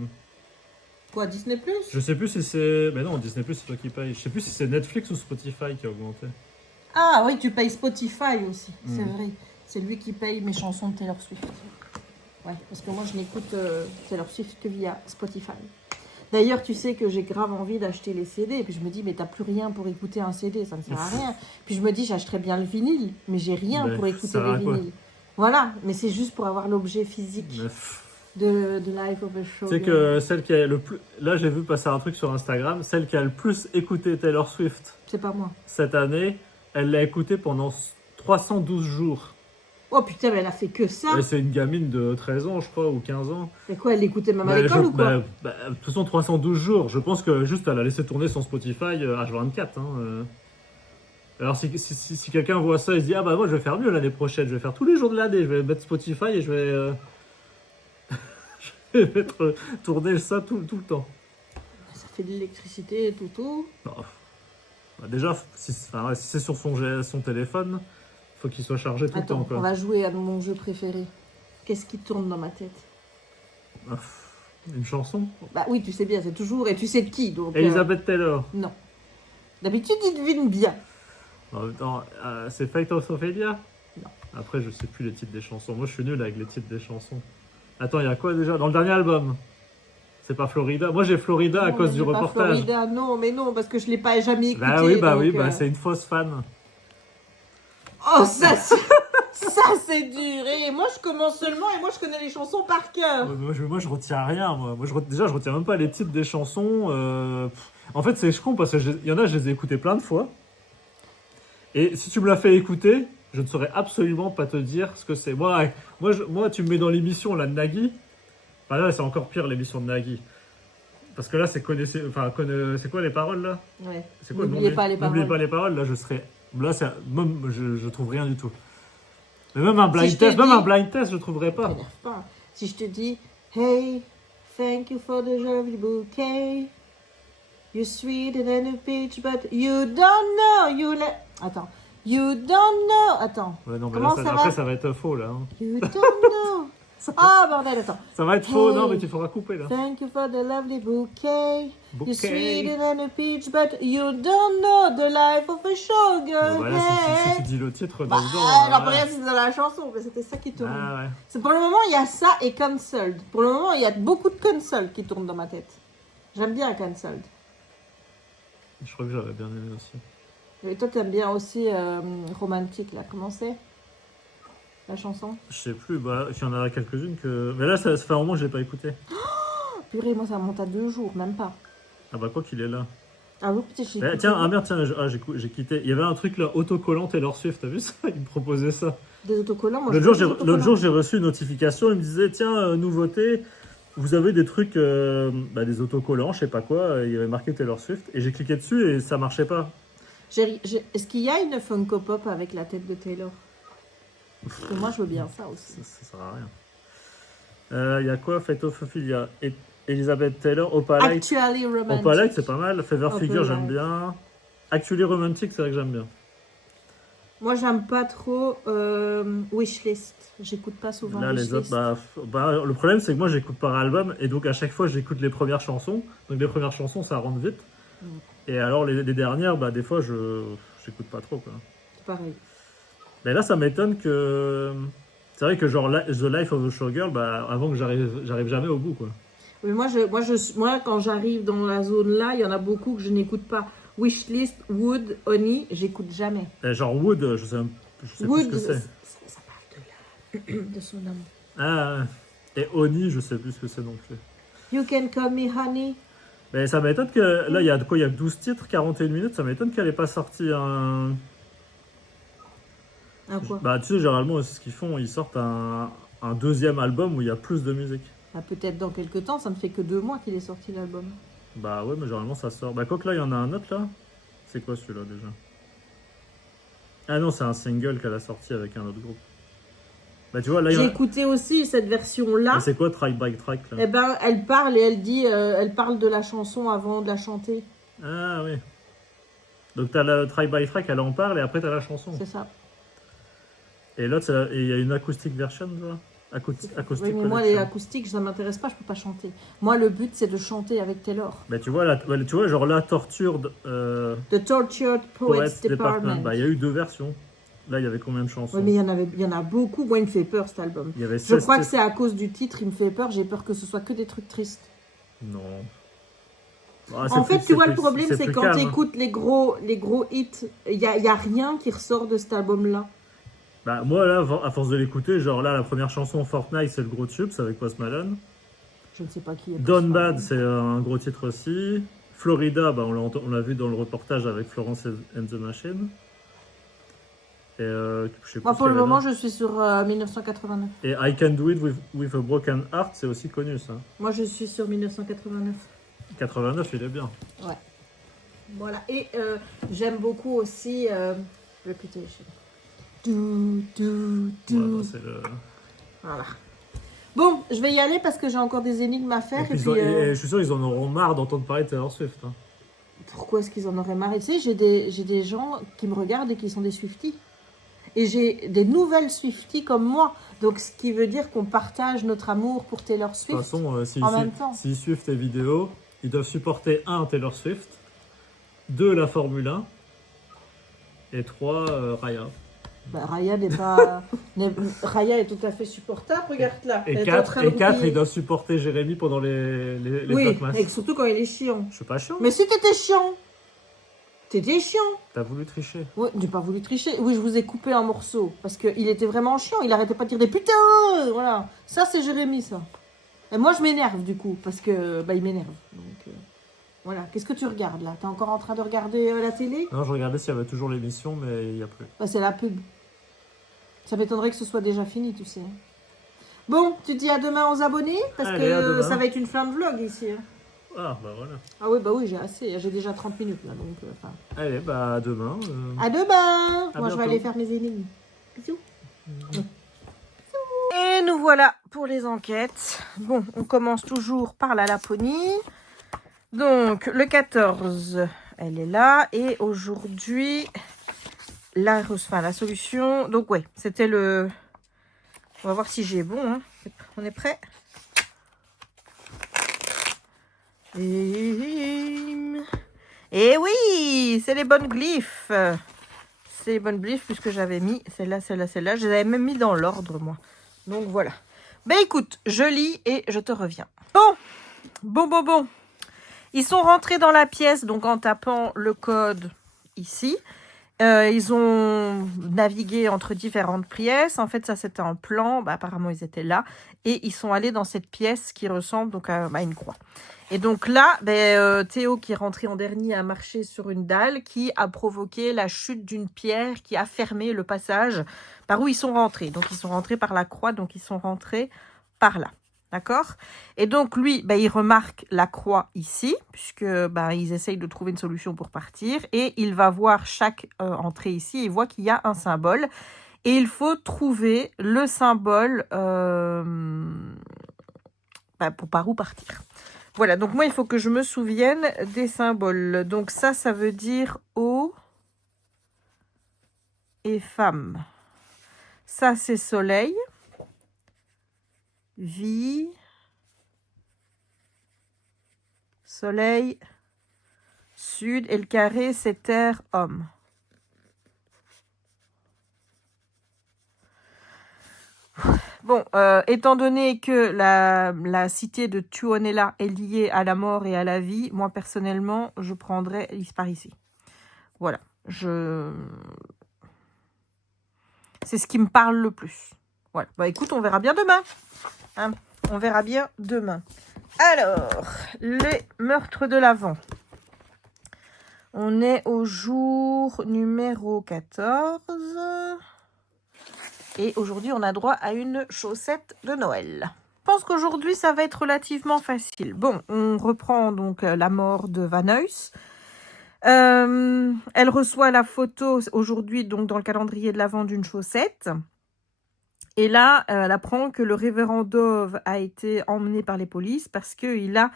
Quoi, Disney Plus? je sais plus si c'est. Mais non, Disney Plus c'est toi qui payes. Je sais plus si c'est Netflix ou Spotify qui a augmenté. Ah oui, tu payes Spotify aussi, c'est Mhm. vrai. C'est lui qui paye mes chansons de Taylor Swift. Ouais, parce que moi je n'écoute Taylor Swift que via Spotify. D'ailleurs, tu sais que j'ai grave envie d'acheter les CD. Et puis je me dis, mais t'as plus rien pour écouter un CD, ça ne sert à rien. Puis je me dis, j'achèterais bien le vinyle, mais j'ai rien Mais pour ça écouter sert les à quoi vinyles. Voilà, mais c'est juste pour avoir l'objet physique Mais de Life of a Show. tu sais que celle qui a le plus. Là, j'ai vu passer un truc sur Instagram. Celle qui a le plus écouté Taylor Swift C'est pas moi. cette année, elle l'a écouté pendant 312 jours. Oh putain, mais elle a fait que ça. Et c'est une gamine de 13 ans, je crois, ou 15 ans. Mais quoi, elle l'écoutait même à Bah, l'école ou quoi? de toute façon, 312 jours. Je pense que juste elle a laissé tourner son Spotify H24. Hein. Alors, si quelqu'un voit ça et se dit ah bah moi je vais faire mieux l'année prochaine, je vais faire tous les jours de l'année, je vais mettre Spotify et je vais, je vais mettre tourner ça tout le temps. Ça fait de l'électricité et tout. Non. Bah, déjà, si c'est sur son téléphone, faut qu'il soit chargé tout le Attends, temps. Quoi. on va jouer à mon jeu préféré. Qu'est-ce qui tourne dans ma tête? Une chanson. Bah oui, tu sais bien, c'est toujours... Et tu sais de qui, donc... Elizabeth Taylor. Non. D'habitude, il devine bien. En même temps, c'est Fate of Ophelia. Non. Après, je sais plus les titres des chansons. Moi, je suis nul avec les titres des chansons. Attends, il y a quoi déjà dans le dernier album? C'est pas Florida. Moi, j'ai Florida à Non, cause mais du j'ai pas reportage. Florida, non, mais non, parce que je l'ai pas jamais écouté. Bah oui, donc, c'est une fausse fan. Oh, ça, ça c'est dur. Et moi, je commence seulement et moi, je connais les chansons par cœur. Moi, je retiens rien. Déjà, je retiens même pas les titres des chansons. En fait, c'est con parce qu'il y en a, je les ai écoutés plein de fois. Et si tu me l'as fait écouter, je ne saurais absolument pas te dire ce que c'est. Moi, tu me mets dans l'émission là, de Nagui. Enfin, là, c'est encore pire l'émission de Nagui. Parce que là, c'est c'est quoi les paroles là? Ouais. C'est quoi le nom N'oubliez pas les N'oubliez paroles. pas les paroles. Là, je trouve rien du tout. Mais même un blind je te test, dis- un blind test, je trouverais pas. T'énerve pas. Si je te dis, hey, thank you for the lovely bouquet. You're sweeter than a peach, but you don't know. Attends. You don't know. Attends. Ouais, non, mais Comment là, ça après, va ça va être faux là. Hein. You don't know. Ah, bordel, attends. Ça va être faux, Hey. non, mais tu feras couper là. Thank you for the lovely bouquet. Bouquet. You're sweeter than a peach, but you don't know the life of a Bon, showgirl. voilà, hey. si tu dis le titre Bah, dedans. alors, voilà. regarde, c'est dans la chanson, mais c'était ça qui tourne. Ah ouais. C'est pour le moment, il y a ça et Cancelled. Pour le moment, il y a beaucoup de Cancelled qui tournent dans ma tête. J'aime bien Cancelled. Je crois que j'avais bien aimé aussi. Et toi, t'aimes bien aussi Romantique, là. Comment c'est la chanson? Je sais plus, bah, il y en a quelques-unes que. Mais là, ça fait un moment que je l'ai pas écouté. Oh, purée, moi, ça monte à 2 jours, même pas. Ah bah, quoi qu'il est là. Ah oui, putain, j'ai Eh, tiens, ah merde, tiens, j'ai quitté. Il y avait un truc là, autocollant Taylor Swift, t'as vu ça? Il me proposait ça. des autocollants. Moi, L'autre je jour, fais des l'autre autocollants. jour, j'ai reçu une notification, il me disait, tiens, nouveauté, vous avez des trucs, des autocollants, je sais pas quoi, il y avait marqué Taylor Swift, et j'ai cliqué dessus et ça marchait pas. Est-ce qu'il y a une Funko Pop avec la tête de Taylor? Parce que moi, je veux bien ça aussi. Ça sert à rien. Il y a quoi? Fate of Ophelia, Elizabeth Taylor, Opalite. Actually Romantic. Opalite, c'est pas mal. Feather Figure, Opalite. j'aime bien. Actually Romantic, c'est vrai que j'aime bien. Moi, j'aime pas trop Wishlist. J'écoute pas souvent Là, les Wishlist. autres, le problème, c'est que moi, j'écoute par album, et donc à chaque fois, j'écoute les premières chansons. Donc les premières chansons, ça rentre vite. Et alors, les dernières, des fois, j'écoute pas trop, quoi. C'est pareil. Mais là, ça m'étonne que... C'est vrai que genre The Life of a Showgirl, avant que j'arrive jamais au bout, quoi. Mais moi, quand j'arrive dans la zone là, il y en a beaucoup que je n'écoute pas. Wishlist, Wood, Honey, j'écoute jamais. Et genre Wood, je sais Wood, plus ce que c'est. Ça parle de son nom. Ah, et Oni, je sais plus ce que c'est non plus. You can call me honey. Mais ça m'étonne que... Là, il y a 12 titres, 41 minutes, ça m'étonne qu'elle ait pas sorti un... Un quoi? Tu sais, généralement, c'est ce qu'ils font, ils sortent un deuxième album où il y a plus de musique. Peut-être dans quelques temps, ça ne fait que 2 mois qu'il est sorti l'album. Bah ouais, mais généralement ça sort. Quoique là, il y en a un autre là. C'est quoi celui-là déjà? Ah non, c'est un single qu'elle a sorti avec un autre groupe. Tu vois, là, J'ai écouté aussi cette version-là. C'est quoi Track by Track là? Eh ben, elle parle et elle dit, elle parle de la chanson avant de la chanter. Ah oui. Donc t'as le Track by Track, elle en parle et après t'as la chanson. C'est ça. Et l'autre, il y a une acoustic version, là? Acoustic Oui, mais moi, les acoustiques, ça m'intéresse pas, je peux pas chanter. Moi, le but, c'est de chanter avec Taylor. Tu vois, genre la Tortured The Tortured Poets Department. Il y a eu 2 versions. Là, il y avait combien de chansons? Oui, mais il y en a beaucoup. Moi, il me fait peur, cet album. Je crois que c'est à cause du titre, il me fait peur. J'ai peur que ce soit que des trucs tristes. Non. En fait, tu vois, le problème, c'est quand tu écoutes les gros hits, il y a rien qui ressort de cet album-là. Moi, là, à force de l'écouter, genre là, la première chanson Fortnite, c'est le gros tube, c'est avec Post Malone. Je ne sais pas qui est. Down Bad, c'est un gros titre aussi. Florida, on l'a vu dans le reportage avec Florence and the Machine. Et je sais Moi, plus pour le moment, je suis sur 1989. Et I Can Do It with a Broken Heart, c'est aussi connu, ça. Moi, je suis sur 1989. 89, il est bien. Ouais. Voilà. Et j'aime beaucoup aussi Reputation. C'est le... Voilà. Bon, je vais y aller parce que j'ai encore des énigmes à faire. Et je suis sûr qu'ils en auront marre d'entendre parler de Taylor Swift. Hein. Pourquoi est-ce qu'ils en auraient marre? Tu sais, j'ai des gens qui me regardent et qui sont des Swifties. Et j'ai des nouvelles Swifties comme moi. Donc, ce qui veut dire qu'on partage notre amour pour Taylor Swift. De toute façon, s'ils suivent tes vidéos, ils doivent supporter 1. Taylor Swift, 2. la Formule 1 et 3. Raya. Raya n'est pas... Raya est tout à fait supportable, regarde là. Et 4, ils doivent supporter Jérémy pendant les Vlogmas. Et surtout quand il est chiant. Je suis pas chiant. Mais si t'étais chiant. T'étais chiant. T'as voulu tricher. Oui, j'ai pas voulu tricher. Oui, je vous ai coupé en morceaux. Parce qu'il était vraiment chiant. Il arrêtait pas de dire des putains. Voilà. Ça, c'est Jérémy, ça. Et moi, je m'énerve, du coup. Parce que, il m'énerve. Donc, voilà. Qu'est-ce que tu regardes, là? T'es encore en train de regarder la télé? Non, je regardais s'il y avait toujours l'émission, mais il n'y a plus. C'est la pub. Ça m'étonnerait que ce soit déjà fini, tu sais. Bon, tu dis à demain aux abonnés? Parce que ça va être une fin de vlog, ici. Hein. Ah, voilà. Ah oui, j'ai assez. J'ai déjà 30 minutes, là. Donc, Allez, à demain. À demain. Moi, bientôt. je vais aller faire mes énigmes. Bisous. Et nous voilà pour les enquêtes. Bon, on commence toujours par la Laponie. Donc, le 14, elle est là. Et aujourd'hui, la solution... Donc, ouais, c'était le... On va voir si j'ai bon. Hein. On est prêt? Et oui, c'est les bonnes glyphes. C'est les bonnes glyphes puisque j'avais mis celle-là, celle-là, celle-là. Je les avais même mis dans l'ordre, moi. Donc, voilà. Écoute, je lis et je te reviens. Bon. Ils sont rentrés dans la pièce, donc en tapant le code ici. Ils ont navigué entre différentes pièces. En fait, ça, c'était un plan. Apparemment, ils étaient là. Et ils sont allés dans cette pièce qui ressemble donc à une croix. Et donc là, Théo, qui est rentré en dernier, a marché sur une dalle qui a provoqué la chute d'une pierre qui a fermé le passage par où ils sont rentrés. Donc, ils sont rentrés par la croix, donc ils sont rentrés par là. D'accord? Et donc, lui, il remarque la croix ici, puisque ils essayent de trouver une solution pour partir. Et il va voir chaque entrée ici, il voit qu'il y a un symbole. Et il faut trouver le symbole pour par où partir. Voilà, donc moi, il faut que je me souvienne des symboles. Donc ça veut dire eau et femme. Ça, c'est soleil. Vie. Soleil. Sud. Et le carré, c'est terre, homme. Bon, étant donné que la cité de Tuonela est liée à la mort et à la vie, moi, personnellement, je prendrais par ici. Voilà. C'est ce qui me parle le plus. Voilà. Écoute, on verra bien demain. Hein, on verra bien demain. Alors, les meurtres de l'Avent. On est au jour numéro 14. Et aujourd'hui, on a droit à une chaussette de Noël. Je pense qu'aujourd'hui, ça va être relativement facile. Bon, on reprend donc la mort de Van Heus. Elle reçoit la photo aujourd'hui donc dans le calendrier de l'Avent d'une chaussette. Et là, elle apprend que le révérend Dove a été emmené par les polices parce qu'il a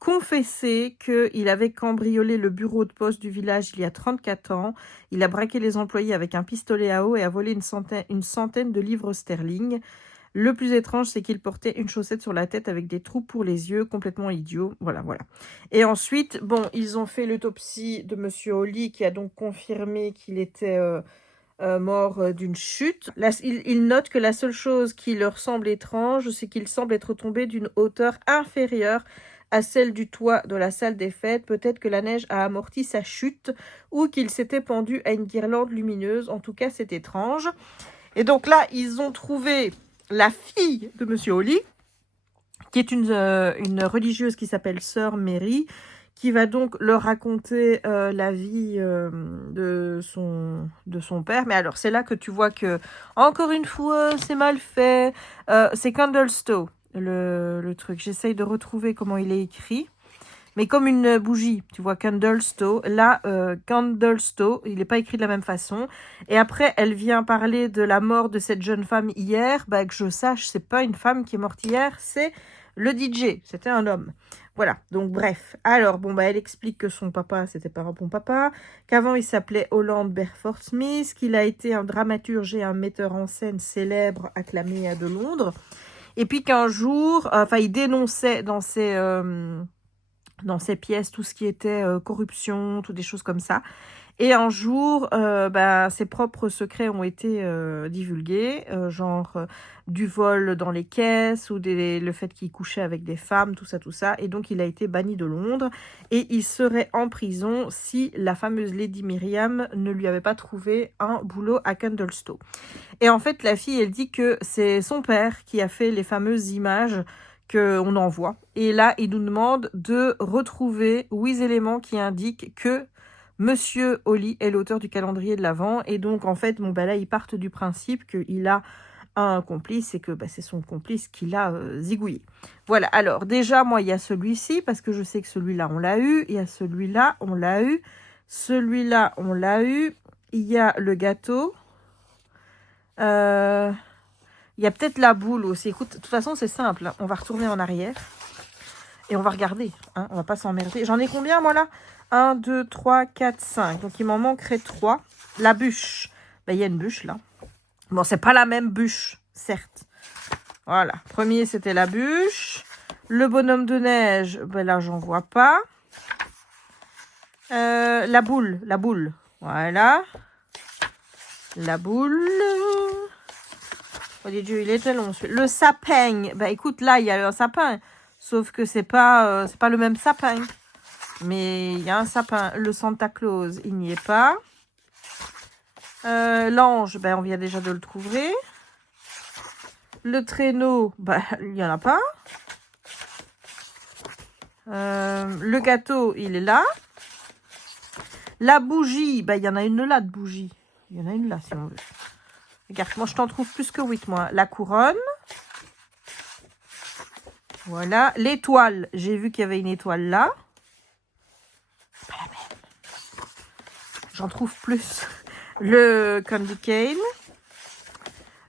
confessé qu'il avait cambriolé le bureau de poste du village il y a 34 ans. Il a braqué les employés avec un pistolet à eau et a volé une centaine de livres sterling. Le plus étrange, c'est qu'il portait une chaussette sur la tête avec des trous pour les yeux, complètement idiot. Voilà. Et ensuite, ils ont fait l'autopsie de Monsieur Holly qui a donc confirmé qu'il était mort d'une chute. Là, il note que la seule chose qui leur semble étrange, c'est qu'il semble être tombé d'une hauteur inférieure à celle du toit de la salle des fêtes. Peut-être que la neige a amorti sa chute ou qu'il s'était pendu à une guirlande lumineuse. En tout cas, c'est étrange. Et donc là, ils ont trouvé la fille de Monsieur Holly, qui est une religieuse qui s'appelle Sœur Mary, qui va donc leur raconter la vie de son père. Mais alors, c'est là que tu vois que, encore une fois, c'est mal fait. C'est Candlestow, le truc. J'essaye de retrouver comment il est écrit. Mais comme une bougie, tu vois, Candlestow. Là, Candlestow, il n'est pas écrit de la même façon. Et après, elle vient parler de la mort de cette jeune femme hier. Que je sache, c'est pas une femme qui est morte hier, c'est le DJ. C'était un homme. Voilà, donc bref. Alors, elle explique que son papa, c'était pas un bon papa, qu'avant, il s'appelait Holland Berford Smith, qu'il a été un dramaturge et un metteur en scène célèbre, acclamé de Londres. Et puis qu'un jour, il dénonçait dans ses pièces tout ce qui était corruption, toutes des choses comme ça. Et un jour, ses propres secrets ont été divulgués, du vol dans les caisses ou le fait qu'il couchait avec des femmes, tout ça. Et donc, il a été banni de Londres et il serait en prison si la fameuse Lady Miriam ne lui avait pas trouvé un boulot à Candlestow. Et en fait, la fille, elle dit que c'est son père qui a fait les fameuses images qu'on envoie. Et là, il nous demande de retrouver 8 éléments qui indiquent que Monsieur Holly est l'auteur du calendrier de l'Avent. Et donc, en fait, là, ils partent du principe qu'il a un complice et que c'est son complice qui l'a zigouillé. Voilà, alors déjà, moi, il y a celui-ci, parce que je sais que celui-là, on l'a eu. Il y a celui-là, on l'a eu. Celui-là, on l'a eu. Il y a le gâteau. Il y a peut-être la boule aussi. Écoute, de toute façon, c'est simple. Hein. On va retourner en arrière. Et on va regarder. Hein. On va pas s'emmerder. J'en ai combien, moi, là ? 1, 2, 3, 4, 5. Donc, il m'en manquerait 3. La bûche. Il y a une bûche, là. Bon, c'est pas la même bûche, certes. Voilà. Premier, c'était la bûche. Le bonhomme de neige, là, j'en vois pas. La boule. Voilà. La boule. Oh Dieu, il était long. Le sapin. Écoute, là, il y a un sapin. Sauf que c'est pas le même sapin. Mais il y a un sapin. Le Santa Claus, il n'y est pas. L'ange, on vient déjà de le trouver. Le traîneau, il n'y en a pas. Le gâteau, il est là. La bougie, il y en a une là de bougie. Il y en a une là, si on veut. Regarde, moi, je t'en trouve plus que 8, moi. La couronne. Voilà. L'étoile, j'ai vu qu'il y avait une étoile là. C'est pas la même. J'en trouve plus. Le candy cane.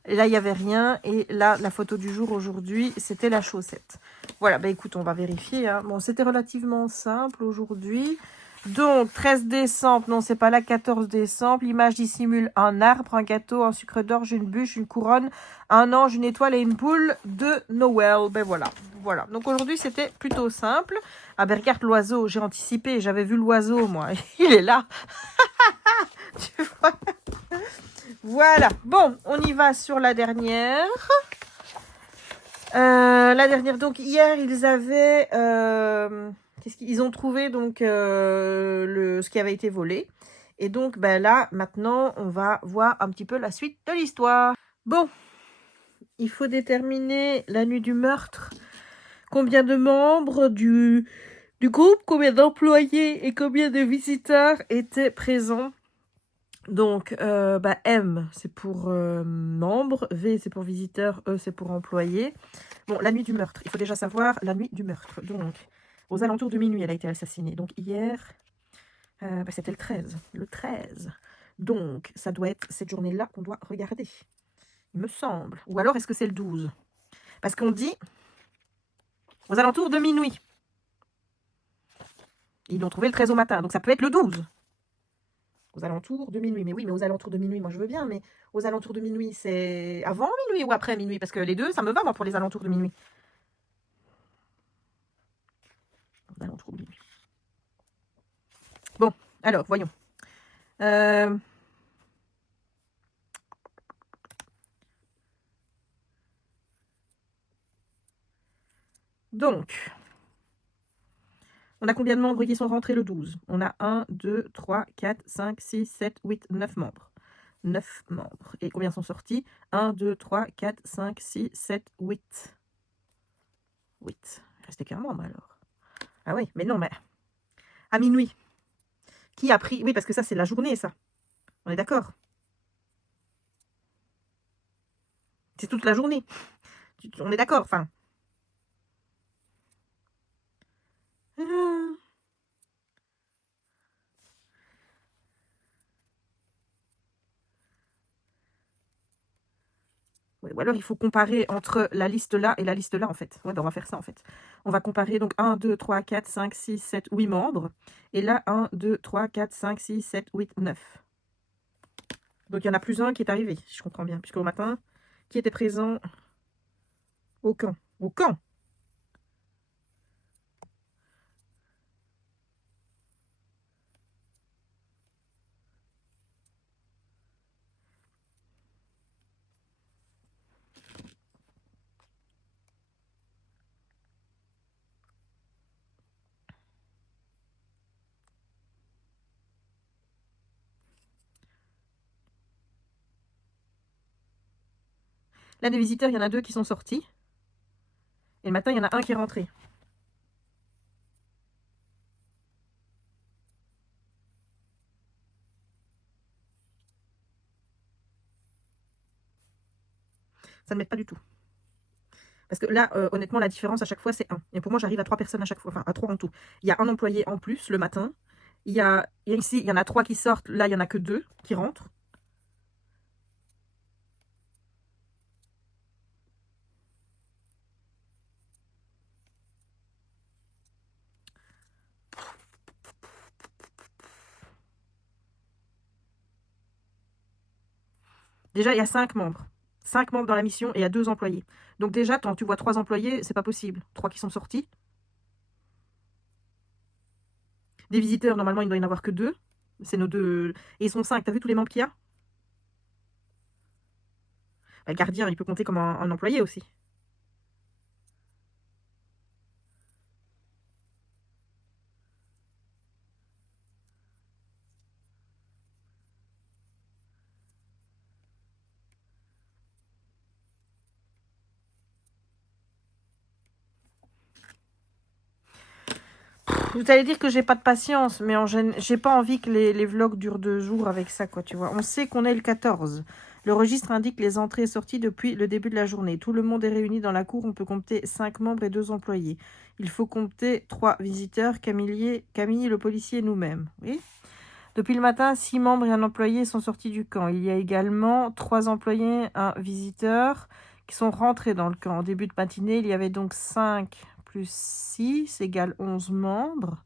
Et là, il n'y avait rien. Et là, la photo du jour aujourd'hui, c'était la chaussette. Voilà, bah écoute, on va vérifier. Hein. Bon, c'était relativement simple aujourd'hui. Donc, 13 décembre, non, c'est pas là, 14 décembre. L'image dissimule un arbre, un gâteau, un sucre d'orge, une bûche, une couronne, un ange, une étoile et une boule de Noël. Ben voilà, voilà. Donc aujourd'hui, c'était plutôt simple. Ah ben regarde l'oiseau, j'ai anticipé, j'avais vu l'oiseau, moi. Il est là. Tu vois? Voilà, bon, on y va sur la dernière. La dernière, donc hier, ils avaient... qu'est-ce qu'ils ont trouvé donc ce qui avait été volé. Et donc ben là, maintenant, on va voir un petit peu la suite de l'histoire. Bon, il faut déterminer la nuit du meurtre. Combien de membres du groupe, combien d'employés et combien de visiteurs étaient présents. Donc, M, c'est pour membres, V, c'est pour visiteurs, E, c'est pour employés. Bon, la nuit du meurtre. Il faut déjà savoir la nuit du meurtre. Donc, aux alentours de minuit, elle a été assassinée. Donc, hier, c'était le 13. Le 13. Donc, ça doit être cette journée-là qu'on doit regarder. Il me semble. Ou alors, est-ce que c'est le 12? Parce qu'on dit aux alentours de minuit. Ils l'ont trouvé le 13 au matin. Donc, ça peut être le 12. Aux alentours de minuit. Mais oui, mais aux alentours de minuit, moi je veux bien. Mais aux alentours de minuit, c'est avant minuit ou après minuit? Parce que les deux, ça me va, moi, pour les alentours de minuit. Aux alentours de minuit. Bon, alors, voyons. Donc, on a combien de membres qui sont rentrés le 12? On a 1, 2, 3, 4, 5, 6, 7, 8, 9 membres. 9 membres. Et combien sont sortis? 1, 2, 3, 4, 5, 6, 7, 8. 8. Il restait qu'un membre alors. Ah oui, mais non, mais à minuit. Qui a pris... Oui, parce que ça, c'est la journée, ça. On est d'accord? C'est toute la journée. On est d'accord, enfin... Ouais, ou alors, il faut comparer entre la liste là et la liste là, en fait. Ouais, ben, on va faire ça, en fait. On va comparer, donc, 1, 2, 3, 4, 5, 6, 7, 8 membres. Et là, 1, 2, 3, 4, 5, 6, 7, 8, 9. Donc, il y en a plus un qui est arrivé, si je comprends bien. Puisqu'au matin, qui était présent au camp? Au camp! Là, des visiteurs, il y en a 2 qui sont sortis. Et le matin, il y en a un qui est rentré. Ça ne m'aide pas du tout. Parce que là, honnêtement, la différence à chaque fois, c'est 1. Et pour moi, j'arrive à 3 personnes à chaque fois. Enfin, à 3 en tout. Il y a un employé en plus le matin. Ici, il y en a 3 qui sortent. Là, il n'y en a que 2 qui rentrent. Déjà, il y a 5 membres. 5 membres dans la mission et il y a 2 employés. Donc déjà, quand tu vois 3 employés, c'est pas possible. 3 qui sont sortis. Des visiteurs, normalement, il ne doit y en avoir que 2. C'est nos 2. Et ils sont 5. T'as vu tous les membres qu'il y a? Bah, le gardien, il peut compter comme un employé aussi. Vous allez dire que j'ai pas de patience, mais j'ai pas envie que les vlogs durent 2 jours avec ça, quoi, tu vois. On sait qu'on est le 14. Le registre indique les entrées et sorties depuis le début de la journée. Tout le monde est réuni dans la cour. On peut compter 5 membres et 2 employés. Il faut compter 3 visiteurs, Camille, le policier et nous-mêmes. Oui. Depuis le matin, 6 membres et un employé sont sortis du camp. Il y a également 3 employés et un visiteur qui sont rentrés dans le camp. En début de matinée, il y avait donc 5 plus 6 égale 11 membres.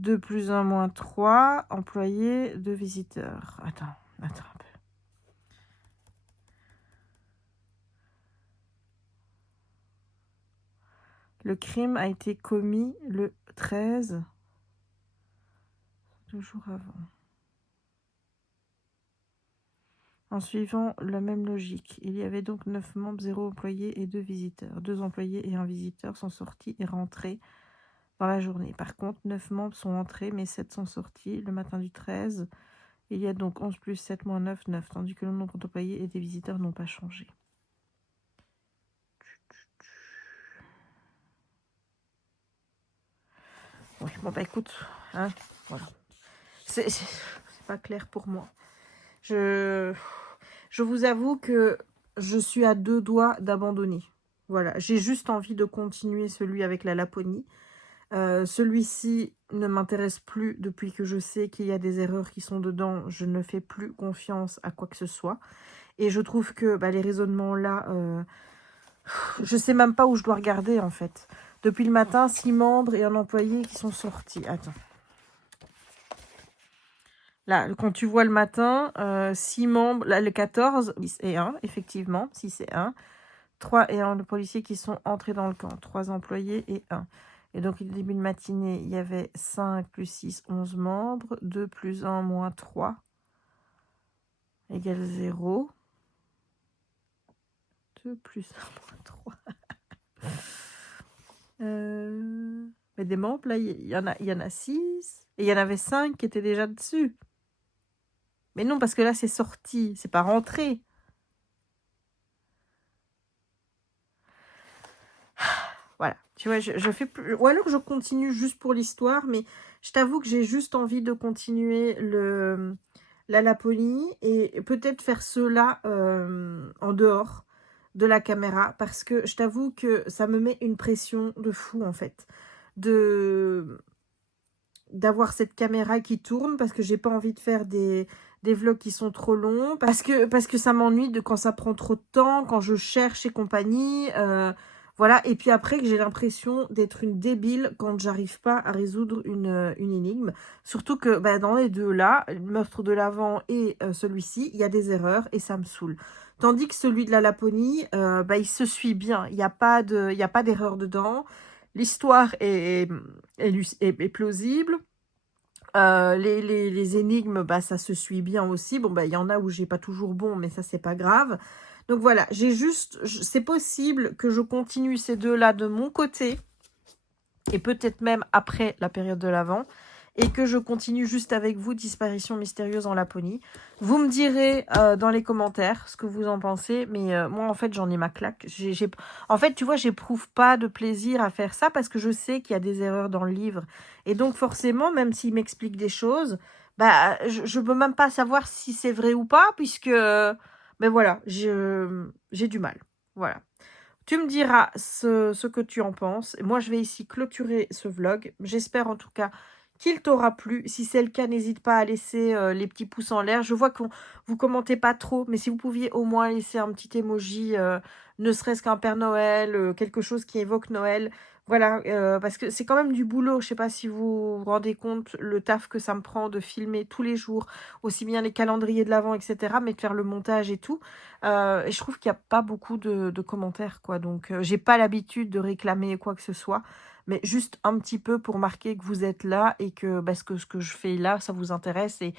2 plus 1 moins 3 employés, 2 visiteurs. Attends un peu. Le crime a été commis le 13, 2 jours avant. En suivant la même logique, il y avait donc 9 membres, 0 employés et 2 visiteurs. 2 employés et un visiteur sont sortis et rentrés dans la journée. Par contre, 9 membres sont entrés, mais 7 sont sortis le matin du 13. Il y a donc 11 plus 7 moins 9, 9, tandis que le nombre d'employés et des visiteurs n'ont pas changé. Oui, bon bah écoute, hein, voilà. C'est pas clair pour moi. Je vous avoue que je suis à 2 doigts d'abandonner. Voilà, j'ai juste envie de continuer celui avec la Laponie. Celui-ci ne m'intéresse plus depuis que je sais qu'il y a des erreurs qui sont dedans. Je ne fais plus confiance à quoi que ce soit. Et je trouve que les raisonnements là, je sais même pas où je dois regarder en fait. Depuis le matin, 6 membres et un employé qui sont sortis. Attends. Là, quand tu vois le matin, 6 membres, là, le 14, 6 et 1, effectivement, 6 et 1. 3 et 1 de policiers qui sont entrés dans le camp. 3 employés et 1. Et donc, au début de matinée, il y avait 5 plus 6, 11 membres. 2 plus 1 moins 3 égale 0. 2 plus 1 moins 3. Mais des membres, là, il y en a 6. Et il y en avait 5 qui étaient déjà dessus. Mais non, parce que là, c'est sorti. C'est pas rentré. Voilà. Tu vois, je fais plus... Ou alors, je continue juste pour l'histoire. Mais je t'avoue que j'ai juste envie de continuer la Laponie. Et peut-être faire cela en dehors de la caméra. Parce que je t'avoue que ça me met une pression de fou, en fait. D'avoir cette caméra qui tourne, parce que j'ai pas envie de faire des vlogs qui sont trop longs, parce que ça m'ennuie de quand ça prend trop de temps, quand je cherche et compagnie, voilà, et puis après que j'ai l'impression d'être une débile quand j'arrive pas à résoudre une énigme, surtout que dans les deux là, le meurtre de l'avant et celui-ci, il y a des erreurs et ça me saoule. Tandis que celui de la Laponie, il se suit bien, il n'y a pas d'erreur dedans. L'histoire est plausible. Les énigmes, ça se suit bien aussi. Bon, il y en a où j'ai pas toujours bon, mais ça, c'est pas grave. Donc voilà, c'est possible que je continue ces deux-là de mon côté, et peut-être même après la période de l'Avent, et que je continue juste avec vous, Disparition mystérieuse en Laponie. Vous me direz dans les commentaires ce que vous en pensez, mais moi, en fait, j'en ai ma claque. En fait, tu vois, j'éprouve pas de plaisir à faire ça parce que je sais qu'il y a des erreurs dans le livre. Et donc, forcément, même s'il m'explique des choses, je peux même pas savoir si c'est vrai ou pas, puisque... mais voilà, j'ai du mal. Voilà. Tu me diras ce que tu en penses. Moi, je vais ici clôturer ce vlog. J'espère en tout cas qu'il t'aura plu. Si c'est le cas, n'hésite pas à laisser les petits pouces en l'air. Je vois que vous commentez pas trop, mais si vous pouviez au moins laisser un petit emoji, ne serait-ce qu'un Père Noël, quelque chose qui évoque Noël. Voilà, parce que c'est quand même du boulot. Je sais pas si vous vous rendez compte le taf que ça me prend de filmer tous les jours, aussi bien les calendriers de l'Avent, etc., mais de faire le montage et tout. Et je trouve qu'il n'y a pas beaucoup de commentaires, quoi. Donc, j'ai pas l'habitude de réclamer quoi que ce soit, mais juste un petit peu pour marquer que vous êtes là et que ce que je fais là, ça vous intéresse et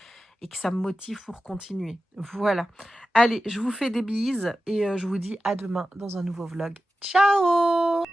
que ça me motive pour continuer. Voilà. Allez, je vous fais des bises et je vous dis à demain dans un nouveau vlog. Ciao!